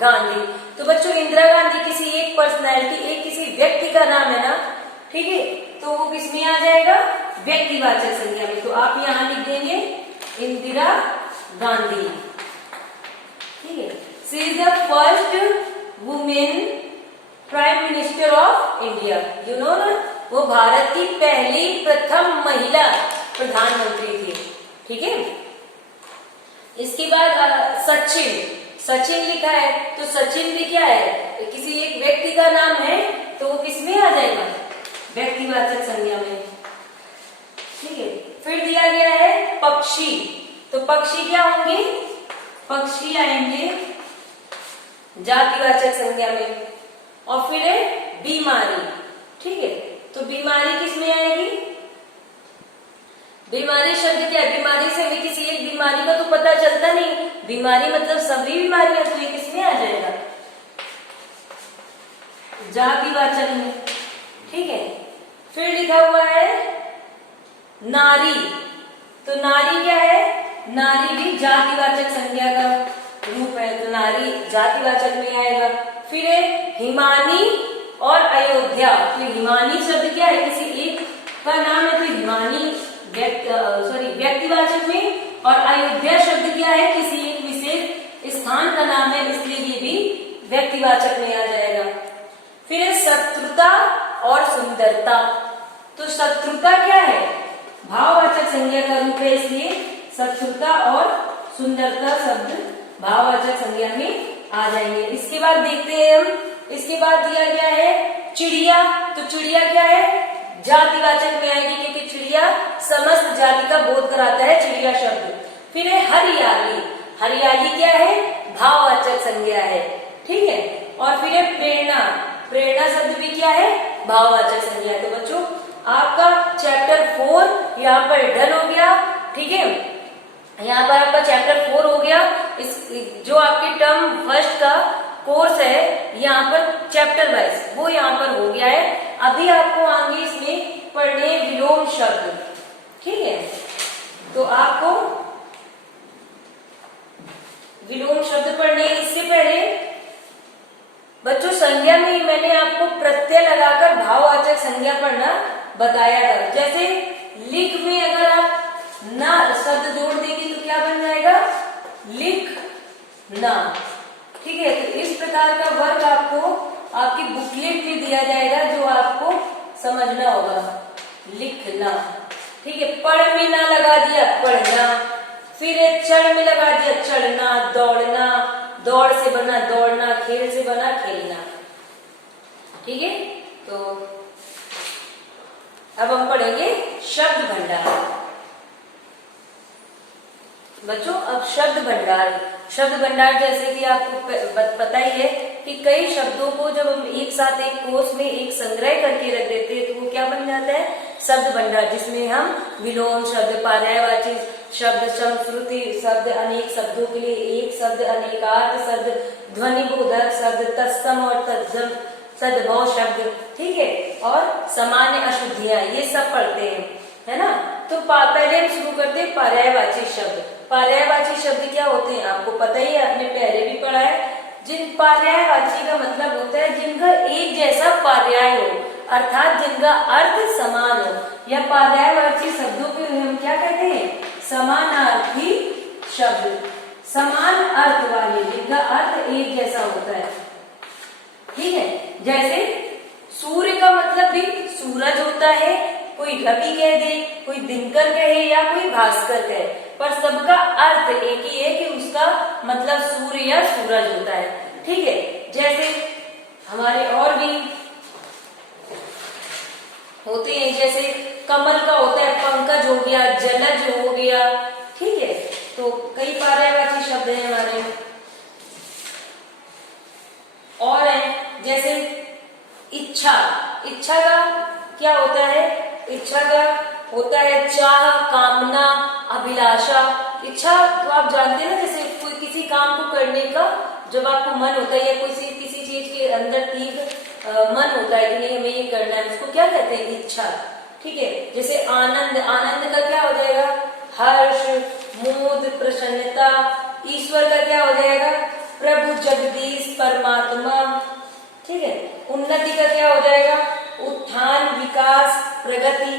गांधी, तो बच्चों इंदिरा गांधी किसी एक पर्सनैलिटी, एक किसी व्यक्ति का नाम है ना, ठीक है, तो वो किसमें आ जाएगा? व्यक्तिवाचक संज्ञा में। तो आप यहां लिख देंगे इंदिरा गांधी। ठीक है। She is the first women prime minister of India. You know ना, वो भारत की पहली प्रथम महिला प्रधानमंत्री थी। ठीक है। इसके बाद सचिन। सचिन लिखा है, तो सचिन भी क्या है? किसी एक व्यक्ति का नाम है, तो वो किसमें आ जाएगा? व्यक्तिवाचक संज्ञा में। ठीक है। फिर दिया गया है पक्षी। तो पक्षी क्या होंगे? पक्षी आएंगे जातिवाचक संज्ञा में। और फिर है बीमारी। ठीक है, तो बीमारी किसमें आएगी? बीमारी शब्द क्या है? बीमारी से हमें किसी एक बीमारी का तो पता चलता नहीं, बीमारी मतलब सभी बीमारियां, तो ये किसमें आ जाएगा? जातिवाचक में। ठीक है। फिर लिखा हुआ है नारी। तो नारी क्या है? नारी भी जातिवाचक संज्ञा का रूप है, तो नारी जातिवाचक में आएगा। फिर है हिमानी और अयोध्या। तो हिमानी शब्द क्या है? किसी एक का नाम है, तो हिमानी व्यक्तिवाचक में। और अयोध्या शब्द क्या है? किसी एक विशेष स्थान का नाम है, इसलिए ये भी व्यक्तिवाचक में आ जाएगा। फिर है शत्रुता और सुंदरता। तो शत्रुता क्या है? भाववाचक संज्ञा का रूप है, इसलिए शत्रुता और सुंदरता शब्द भाववाचक संज्ञा में आ जाएंगे। इसके बाद देखते हैं हम, इसके बाद दिया गया है चिड़िया। तो चिड़िया क्या है? जातिवाचक में आएगी, क्योंकि चिड़िया समस्त जाति का बोध कराता है चिड़िया शब्द। फिर है हरियाली। हरियाली क्या है? भाववाचक संज्ञा है। ठीक है। और फिर है प्रेरणा। प्रेरणा शब्द भी क्या है? भाववाचक संज्ञा है। तो बच्चों आपका चैप्टर 4 यहाँ पर डन हो गया। ठीक है, यहाँ पर आपका चैप्टर 4 हो गया। इस जो आपके टर्म फर्स्ट का कोर्स है यहाँ पर चैप्टर वाइज, वो यहाँ पर हो गया है। अभी आपको आगे इसमें पढ़ने विलोम शब्द। ठीक है, तो आपको विलोम शब्द पढ़ने। इससे पहले बच्चों संज्ञा में मैंने आपको प्रत्यय लगाकर भाववाचक संज्ञा पढ़ना बताया था। जैसे लिख में अगर आप ना शब्द जोड़ देंगे तो क्या बन जाएगा? लिख ना। ठीक है, तो इस प्रकार का वर्क आपको आपकी बुकलेट में दिया जाएगा, जो आपको समझना होगा। लिखना। ठीक है। पढ़ में ना लगा दिया, पढ़ना। फिर चढ़ में लगा दिया, चढ़ना। दौड़ना, दौड़ से बना दौड़ना। खेल से बना खेलना। ठीक है, तो अब हम पढ़ेंगे शब्द भंडार। बच्चों अब शब्द भंडार। शब्द भंडार जैसे कि आपको पता ही है कि कई शब्दों को जब हम एक साथ एक कोर्स में एक संग्रह करके रख देते हैं तो वो क्या बन जाता है? शब्द भंडार, जिसमें हम विलोम शब्द, पर्यायवाची शब्द, समश्रुति शब्द, अनेक शब्दों के लिए एक शब्द, अनेकार्थ शब्द, ध्वनि बोधक शब्द, तत्सम और तत्सम सद्भाव शब्द, ठीक है, और सामान्य अशुद्धियां, ये सब पढ़ते हैं, है ना। तो पहले हम शुरू करते हैं पर्यायवाची शब्द। पर्यायवाची शब्द क्या होते हैं आपको पता ही है, आपने पहले भी पढ़ा है। जिन पर्यायवाची का मतलब होता है जिनका एक जैसा पर्याय हो, अर्थात जिनका अर्थ समान हो, या पर्यायवाची शब्दों को हम क्या कहते हैं? समानार्थी शब्द। समान अर्थ वाले, जिनका अर्थ एक जैसा होता है। ठीक है, जैसे सूर्य का मतलब भी सूरज होता है, कोई रवि कह दे, कोई दिनकर कहे या कोई भास्कर कहे, पर सबका अर्थ एक ही है कि उसका मतलब सूर्य या सूरज होता है। ठीक है, जैसे हमारे और भी होते हैं, जैसे कमल का होता है पंकज हो गया, जलज हो गया। ठीक है, तो कई पर्यायवाची शब्द हैं हमारे और है, जैसे इच्छा। इच्छा का क्या होता है? इच्छा का होता है चाह, कामना, अभिलाषा। इच्छा तो आप जानते हैं ना, जैसे कोई किसी काम को करने का जब आपको मन होता है या किसी चीज के अंदर तीव्र मन होता है कि नहीं हमें ये करना है, उसको क्या कहते हैं? इच्छा। ठीक है, जैसे आनंद। आनंद का क्या हो जाएगा? हर्ष, मोद, प्रसन्नता। ईश्वर का क्या हो जाएगा? प्रभु, जगदीश, परमात्मा। ठीक है, उन्नति का क्या हो जाएगा? उत्थान, विकास, प्रगति।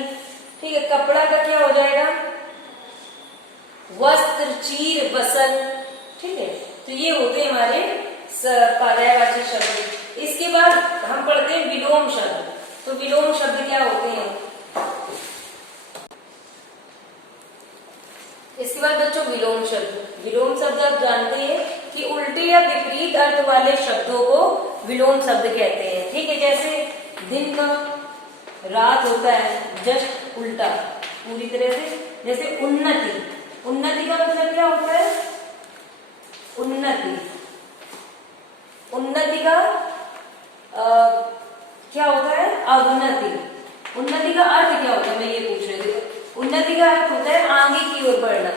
ठीक है, कपड़ा का क्या हो जाएगा? वस्त्र, चीर, वसन। ठीक है, तो ये होते हैं हमारे पर्यायवाची शब्द। इसके बाद हम पढ़ते हैं विलोम शब्द। तो विलोम शब्द क्या होते हैं? इसके बाद बच्चों विलोम शब्द। विलोम शब्द आप जानते हैं कि उल्टे या विपरीत अर्थ वाले शब्दों को विलोम शब्द कहते हैं। ठीक है, जैसे दिन का रात होता है जस्ट उल्टा पूरी तरह से। जैसे उन्नति। उन्नति का मतलब क्या होता है? उन्नति। उन्नति का क्या होता है? अवनति। उन्नति का अर्थ क्या होता है? मैं ये पूछ रही थी। उन्नति का अर्थ होता है आगे की ओर बढ़ना।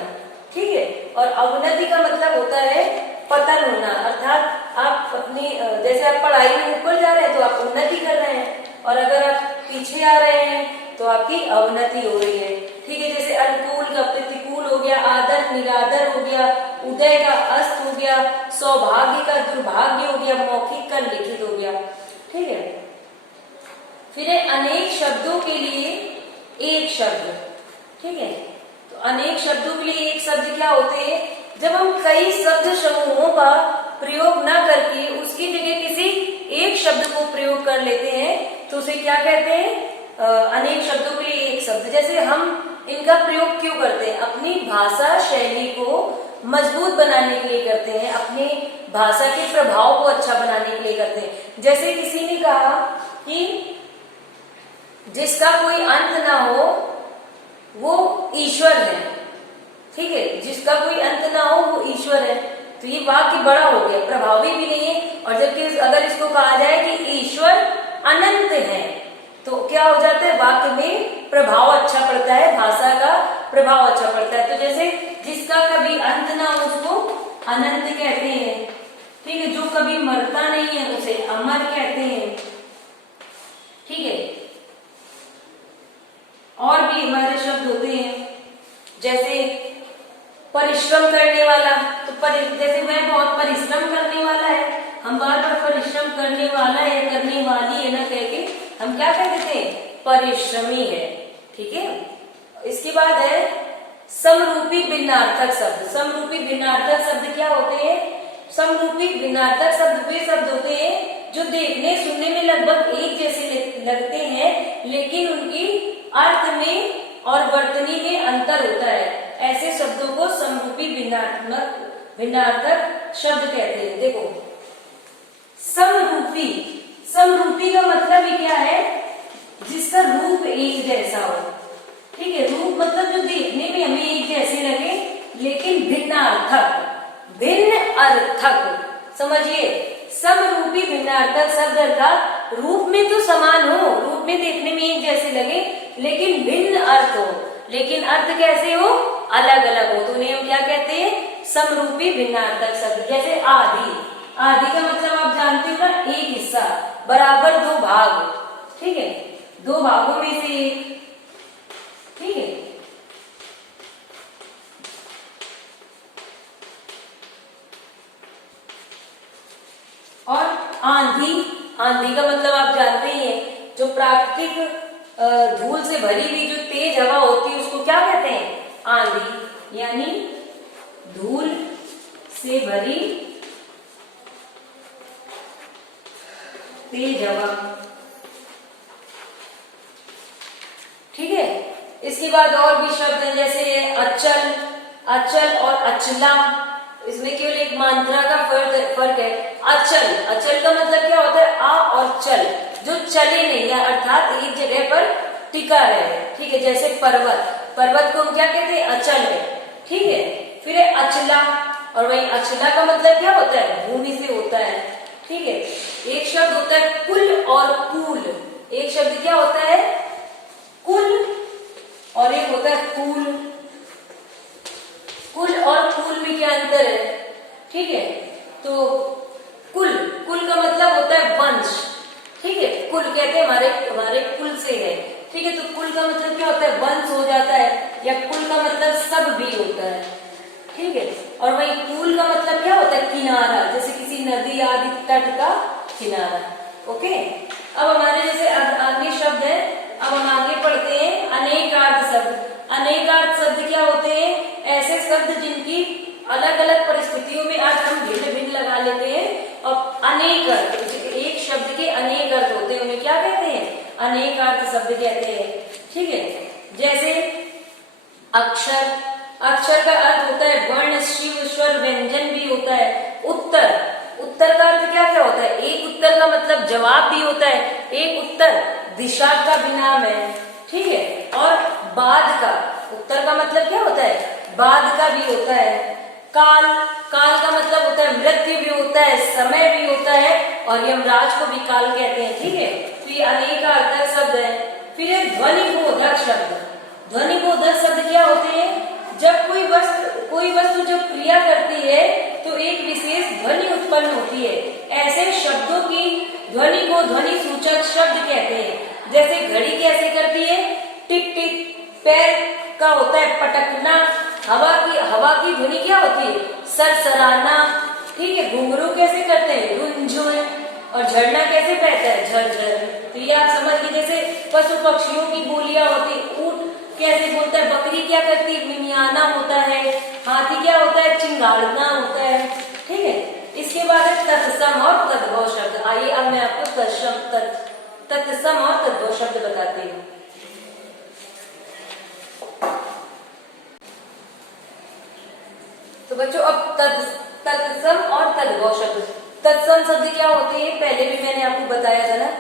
ठीक है, और अवनति का मतलब होता है पतन होना, अर्थात आप अपनी जैसे आप पढ़ाई में ऊपर जा रहे हैं तो आप उन्नति कर रहे हैं, और अगर आप पीछे आ रहे हैं तो आपकी अवनति हो रही है। ठीक है, जैसे अनुकूल का प्रतिकूल हो गया, आदर निरादर हो गया, उदय का अस्त हो गया, सौभाग्य का दुर्भाग्य हो गया, मौखिक का लिखित हो गया। ठीक है, फिर अनेक शब्दों के लिए एक शब्द। ठीक है, तो अनेक शब्दों के लिए एक शब्द क्या होते हैं? जब हम कई शब्द समूहों का प्रयोग ना करके उसकी जगह किसी एक शब्द को प्रयोग कर लेते हैं तो उसे क्या कहते हैं? अनेक शब्दों के लिए एक शब्द। जैसे हम इनका प्रयोग क्यों करते हैं? अपनी भाषा शैली को मजबूत बनाने के लिए करते हैं, अपनी भाषा के प्रभाव को अच्छा बनाने के लिए करते हैं। जैसे किसी ने कहा कि जिसका कोई अंत ना हो वो ईश्वर है। ठीक है, जिसका कोई अंत ना हो वो ईश्वर है। तो ये वाक्य बड़ा हो गया, प्रभावी भी नहीं है। और जबकि अगर इसको कहा जाए कि ईश्वर अनंत है तो क्या हो जाता है? वाक्य में प्रभाव अच्छा पड़ता है, भाषा का प्रभाव अच्छा पड़ता है। तो जैसे जिसका कभी अंत ना हो उसको अनंत कहते हैं। ठीक है, जो कभी मरता नहीं है उसे अमर कहते हैं। ठीक है, और भी हमारे शब्द होते हैं, जैसे परिश्रम करने वाला। तो जैसे वह बहुत परिश्रम करने वाला है, हम बार बार परिश्रम करने वाला है, करने वाली है ना कह के हम क्या कह देते हैं? परिश्रमी है। ठीक है, इसके बाद है समरूपी भिन्नार्थक शब्द। समरूपी भिन्नार्थक शब्द क्या होते हैं? समरूपी भिन्नार्थक शब्द वे शब्द होते हैं जो देखने सुनने में लगभग एक जैसे लगते हैं लेकिन उनकी अर्थ में और वर्तनी में अंतर होता है। ऐसे शब्दों को समरूपी भिन्नार्थक शब्द कहते हैं। देखो, समरूपी। समरूपी का मतलब ही क्या है? जिसका रूप एक जैसा हो। ठीक है, रूप मतलब जो देखने में हमें एक जैसे लगे लेकिन भिन्नार्थक, भिन्न अर्थक। समझिए, समरूपी भिन्नार्थक शब्द अर्थात रूप में तो समान हो, रूप में देखने में एक जैसे लगे लेकिन भिन्न अर्थ हो। लेकिन अर्थ कैसे हो? अलग अलग हो। तो उन्हें हम क्या कहते हैं? समरूपी भिन्नार्थक शब्द। जैसे आदि। आदि का मतलब आप जानते हो ना, एक हिस्सा बराबर दो भाग। ठीक है, दो भागों में से एक। ठीक है, और आंधी। आंधी का मतलब आप जानते ही हैं, जो प्राकृतिक धूल से भरी हुई जो तेज हवा होती है उसको क्या कहते हैं? आंधी। यानी धूल से भरी तेज हवा। ठीक है, इसके बाद और भी शब्द हैं, जैसे अचल, अचल और अचला। इसमें केवल एक मात्रा का फर्क है। अचल, अचल का मतलब क्या होता है? आ और चल, जो चले नहीं है, अर्थात एक जगह पर टिका रहे। ठीक है, जैसे पर्वत, पर्वत को हम क्या कहते हैं? अचल है। ठीक है, फिर है अचला, और वही अचला का मतलब क्या होता है? भूमि से होता है। ठीक है, एक शब्द होता है कुल और कूल। एक शब्द क्या होता है? कुल, और एक होता है कूल। कुल और कूल में क्या अंतर है? ठीक है, तो कुल, कुल का मतलब होता है वंश। ठीक है, कुल कहते हैं हमारे कुल से है। ठीक है, तो कुल का मतलब क्या होता है? वंश हो जाता है, या कुल का मतलब सब भी होता है। ठीक है, और वही कूल का मतलब क्या होता है? किनारा, जैसे किसी नदी आदि तट का किनारा। ओके, अब हमारे जैसे आगे शब्द है, अब हम आगे पढ़ते हैं अनेकार्थ शब्द। अनेकार्थ शब्द क्या होते हैं? ऐसे शब्द जिनकी अलग अलग परिस्थितियों में आज हम भिन्न भिन्न लगा लेते हैं। और अनेक अर्थ, एक शब्द के अनेक अर्थ होते हैं, उन्हें क्या कहते हैं? अनेकार्थ शब्द कहते हैं। ठीक है, जैसे अक्षर, अक्षर का अर्थ होता है वर्ण, शिव, स्वर, व्यंजन भी होता है। उत्तर, उत्तर का अर्थ क्या क्या होता है? एक उत्तर का मतलब जवाब भी होता है, एक उत्तर दिशा का भी नाम है। ठीक है, और बाद का, उत्तर का मतलब क्या होता है? बाद का भी होता है। काल, काल का मतलब होता है मृत्यु भी होता है, समय भी होता है, और यमराज को भी काल कहते हैं। ठीक है, तो ये अनेकार्थक शब्द है। फिर है ध्वनिबोधक शब्द। ध्वनिबोधक शब्द क्या होते हैं? जब कोई वस्तु जब क्रिया करती है तो एक विशेष ध्वनि उत्पन्न होती है। ऐसे शब्दों की ध्वनि को ध्वनि सूचक शब्द कहते हैं। जैसे घड़ी कैसे करती है? टिक टिक। पैर का होता है पटकना। हवा की ध्वनि क्या होती है? सरसराना। ठीक है, घुंघरू कैसे करते हैं? रुंझुन। और झरना कैसे बहता है? झरझर। तो ये आप समझ लीजिए, जैसे पशु पक्षियों की बोलियां होती, ऊंट कैसे बोलता है? बकरी क्या करती है? मिमियाना होता है। हाथी क्या होता है? चिंगाड़ना होता है। ठीक है, इसके बाद है तत्सम और तद्भव शब्द। आइए अब मैं आपको तत्सम और तद्भव शब्द बताती हूँ। तो बच्चों, अब तत्सम और तद्भव शब्द। तत्सम शब्द क्या होते हैं? पहले भी मैंने आपको बताया था ना,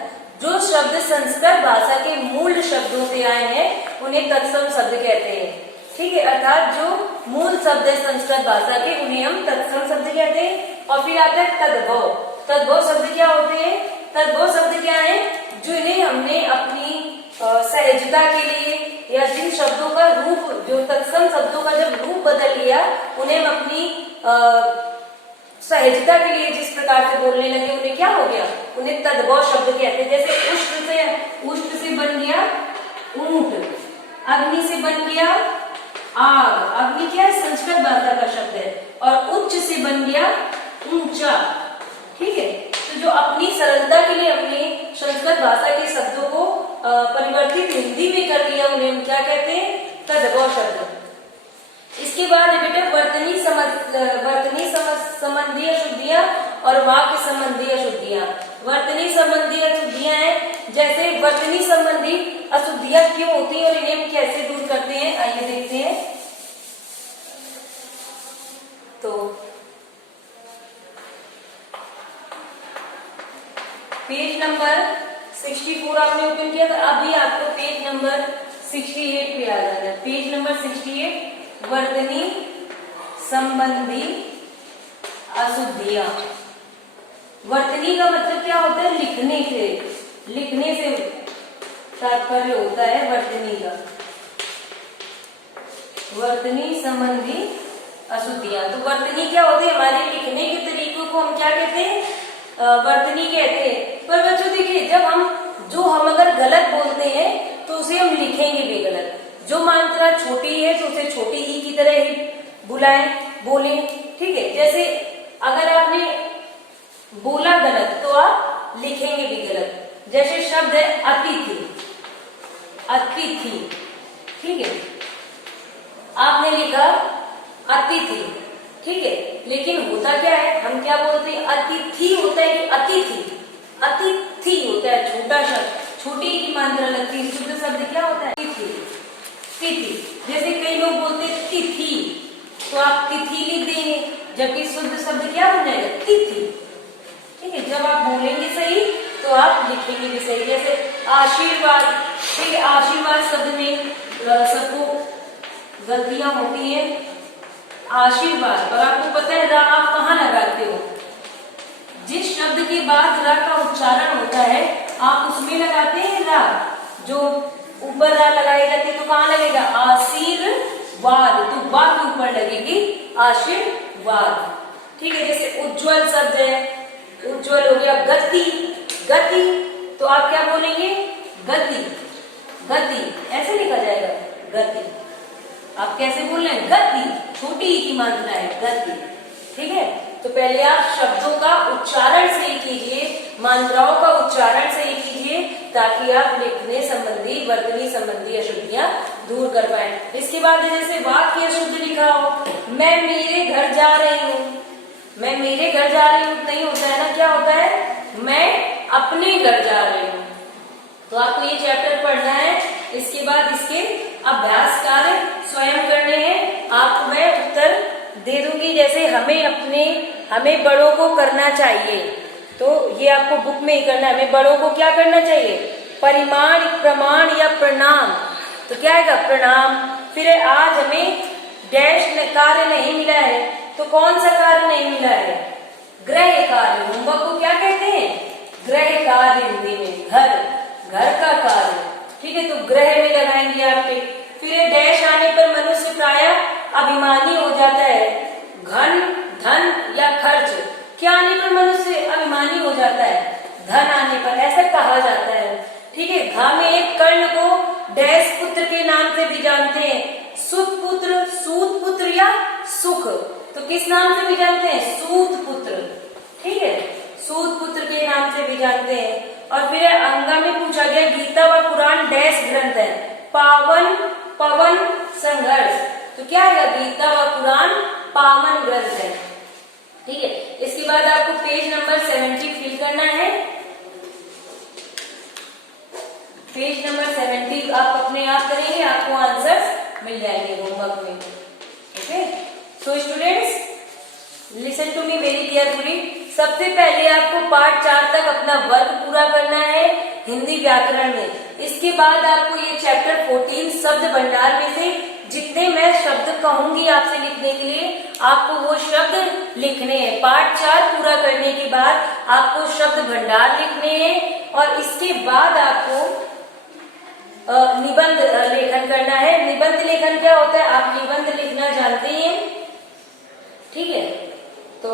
जो शब्द संस्कृत भाषा के मूल शब्दों से आए हैं उन्हें तत्सम शब्द कहते हैं। ठीक है, अर्थात जो मूल शब्द है संस्कृत भाषा के, उन्हें हम तत्सम शब्द कहते हैं। और फिर आता है तद्भव। तद्भव शब्द क्या होते हैं? तद्भव शब्द क्या है? जिन्हें हमने अपनी सहजता के लिए, या जिन शब्दों का रूप, जो तत्सम शब्दों का जब रूप बदल लिया, उन्हें हम अपनी सहजता के लिए जिस प्रकार से बोलने लगे, उन्हें क्या हो गया? उन्हें तद्भव शब्द कहते हैं। जैसे उष्ट से बन गया ऊंट, अग्नि से बन गया आग। अग्नि क्या है? संस्कृत भाषा का शब्द है। और उच्च से बन गया ऊंचा। ठीक है, तो जो अपनी सरलता के लिए हमने संस्कृत भाषा के शब्दों को परिवर्तित हिंदी में कर लिया, उन्हें हम क्या कहते हैं? तद्भव शब्द। इसके बाद बेटा वर्तनी संबंधी अशुद्धियां और वाक्य संबंधी अशुद्धियां। वर्तनी संबंधी अशुद्धियां हैं, जैसे वर्तनी संबंधी अशुद्धियां क्यों होती है और इन्हें हम कैसे दूर करते हैं, आइए देखते हैं। तो पेज नंबर 64 आपने ओपन किया, तो अभी आपको पेज नंबर 68 पे आ जाना है। पेज नंबर 68, वर्तनी संबंधी अशुद्धियां। वर्तनी का मतलब क्या होता है? लिखने से तात्पर्य होता है वर्तनी का। वर्तनी संबंधी अशुद्धियां। तो वर्तनी क्या होती है? हमारे लिखने के तरीकों को हम क्या कहते हैं? वर्तनी कहते हैं। पर बच्चों देखिए, जब हम अगर गलत बोलते हैं तो उसे हम लिखेंगे भी गलत। जो मात्रा छोटी है तो उसे छोटी ही की तरह ही बोलें। ठीक है, जैसे अगर आपने बोला गलत तो आप लिखेंगे भी गलत। जैसे शब्द है अतिथि, अतिथि। ठीक है, आपने लिखा अतिथि। ठीक है, लेकिन होता क्या है? हम क्या बोलते हैं? अतिथि होता है कि अतिथि? अतिथि होता है छोटा शब्द, छोटी की मात्रा लगती है। शुद्ध शब्द क्या होता है? अतिथि। तिथि। जैसे कई लोग बोलते हैं तिथि, तो आप तिथि लिख देंगे, जबकि शुद्ध शब्द क्या बन जाएगा? तिथि। ठीक है, जब आप बोलेंगे सही तो आप लिखेंगे भी सही। जैसे आशीर्वाद, ठीक है, आशीर्वाद शब्द में सबको गलतियां होती है। आशीर्वाद, और आपको पता है रा आप कहाँ लगाते हो? जिस शब्द के बाद रा का उच्चारण होता है आप उसमें लगाते हैं रा। जो ऊपर रा लगाई जाती है तो कहाँ लगेगा? आशीर्वाद, तो वा के ऊपर लगेगी आशीर्वाद। ठीक है, जैसे उज्जवल शब्द है, उज्जवल हो गया। गति, गति, तो आप क्या बोलेंगे? गति, गति, ऐसे लिखा जाएगा गति। आप कैसे बोल रहे हैं? गति, छोटी ई की मात्रा है गति। ठीक है, तो पहले आप शब्दों का उच्चारण सही कीजिए, मात्राओं का उच्चारण सही कीजिए, ताकि आप लिखने संबंधी, वर्तनी संबंधी अशुद्धियां दूर कर पाए। इसके बाद जैसे वाक्य अशुद्ध लिखा हो, मैं मेरे घर जा रही हूँ, मैं मेरे घर जा रही हूँ नहीं होता है ना, क्या होता है? मैं अपने घर जा रही हूँ। तो आपको ये चैप्टर पढ़ना है, इसके बाद इसके अभ्यास कार्य स्वयं करने हैं। आपको मैं उत्तर दे दूंगी, जैसे हमें बड़ों को करना चाहिए, तो ये आपको बुक में ही करना है। हमें बड़ों को क्या करना चाहिए? परिमाण, प्रमाण या प्रणाम, तो क्या आएगा? प्रणाम। फिर आज हमें डैश कार्य नहीं मिला है, तो कौन सा कार्य नहीं मिला है? गृह कार्य। होमवर्क को क्या कहते हैं? गृह कार्य हिंदी में, घर का कार्य। ठीक है, तो गृह में लगाएंगे आपके। फिर डैश आने पर मनुष्य प्रायः अभिमानी हो जाता है। घन, धन या खर्च, क्या आने पर मनुष्य अभिमानी हो जाता है? धन आने पर, ऐसा कहा जाता है। ठीक है, घा में एक कर्ण को डैश पुत्र के नाम से भी जानते हैं, सुत पुत्र, सूत पुत्र या सुख, तो किस नाम से भी जानते हैं? सूत पुत्र। ठीक है, सूत पुत्र के नाम से भी जानते हैं। और फिर अंगा में पूछा गया गीता व पुराण डैश ग्रंथ है? पावन, पवन, संघर्ष, तो क्या है? गीता व पुराण पावन ग्रंथ है। ठीक है, इसके बाद आपको पेज नंबर 70 फिल करना है। पेज नंबर 70 आप अपने आप करेंगे, आपको आंसर्स मिल जाएंगे होमवर्क में। Okay, so students listen to me very carefully. सबसे पहले आपको पार्ट 4 तक अपना वर्क पूरा करना है हिंदी व्याकरण में। इसके बाद आपको ये चैप्टर 14 शब्द भंडार में से जितने मैं शब्द कहूंगी आपसे लिखने के लिए, आपको वो शब्द लिखने हैं। पार्ट 4 पूरा करने के बाद आपको शब्द भंडार लिखने हैं, और इसके बाद आपको निबंध लेखन करना है। निबंध लेखन क्या होता है? आप निबंध लिखना जानते हैं। ठीक है, तो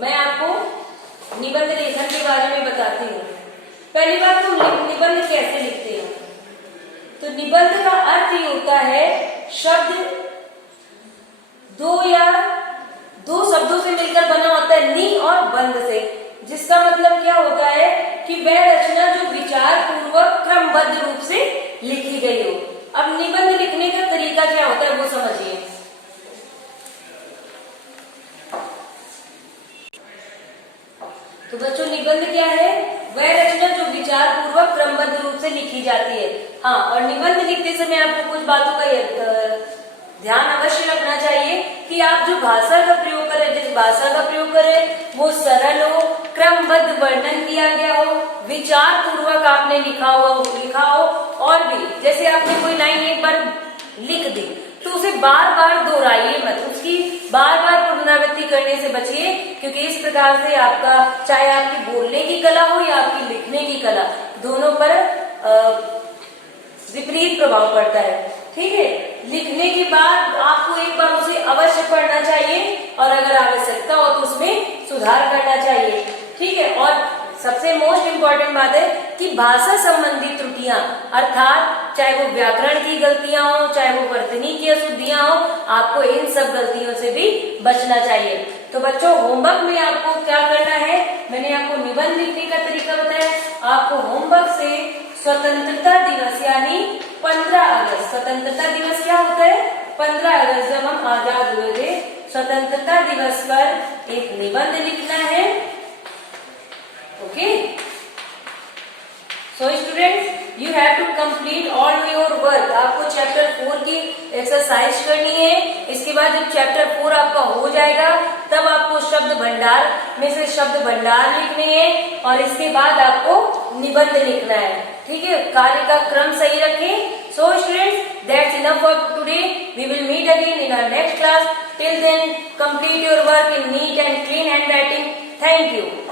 मैं आपको निबंध लेखन के बारे में बताती हूँ। पहली बात तो निबंध कैसे लिखते हैं? तो निबंध का अर्थ ये होता है शब्द दो शब्दों से मिलकर बना होता है, नि और बंध से, जिसका मतलब क्या होता है कि वह रचना जो विचार पूर्वक क्रमबद्ध रूप से लिखी गई हो। अब निबंध लिखने का तरीका क्या होता है वो समझिए। तो बच्चों निबंध क्या है? वह रचना जो विचार पूर्वक क्रमबद्ध रूप से लिखी जाती है। हाँ, और निबंध लिखते समय आपको कुछ बातों का ध्यान अवश्य रखना चाहिए कि आप जो भाषा का प्रयोग करें, जिस भाषा का प्रयोग करें वो सरल हो, क्रमबद्ध वर्णन किया गया हो, विचार पूर्वक आपने लिखा हो। और भी जैसे आपने कोई लाइन एक बार लिख दी तो उसे बार बार दोहराइए मत, उसकी बार बार पुनरावृत्ति करने से बचिए, क्योंकि इस प्रकार से आपका, चाहे आपकी बोलने की कला हो या आपकी लिखने की कला, दोनों पर विपरीत प्रभाव पड़ता है। ठीक है, लिखने के बाद आपको एक बार उसे अवश्य पढ़ना चाहिए, और अगर आवश्यकता हो तो उसमें सुधार करना चाहिए। ठीक है, और सबसे मोस्ट इम्पॉर्टेंट बात है कि भाषा संबंधी त्रुटियां, अर्थात चाहे वो व्याकरण की गलतियां हो, चाहे वो वर्तनी की अशुद्धियां हो, आपको इन सब गलतियों से भी बचना चाहिए। तो बच्चों होमवर्क में आपको क्या करना है? मैंने आपको निबंध लिखने का तरीका बताया। आपको होमवर्क से स्वतंत्रता दिवस यानी 15 अगस्त, स्वतंत्रता दिवस क्या होता है? 15 अगस्त, जब हम आजाद हुए थे, स्वतंत्रता दिवस पर एक निबंध लिखना है। Okay, so students you have to complete all your work. आपको चैप्टर 4 की एक्सरसाइज करनी है। इसके बाद जब चैप्टर 4 आपका हो जाएगा तब आपको शब्द भंडार में से शब्द भंडार लिखने हैं और इसके बाद आपको निबंध लिखना है। ठीक है, कार्य का क्रम सही रखें। So students, that's enough for today. We will meet again in our next class. Till then, complete your work in neat and clean handwriting. Thank you.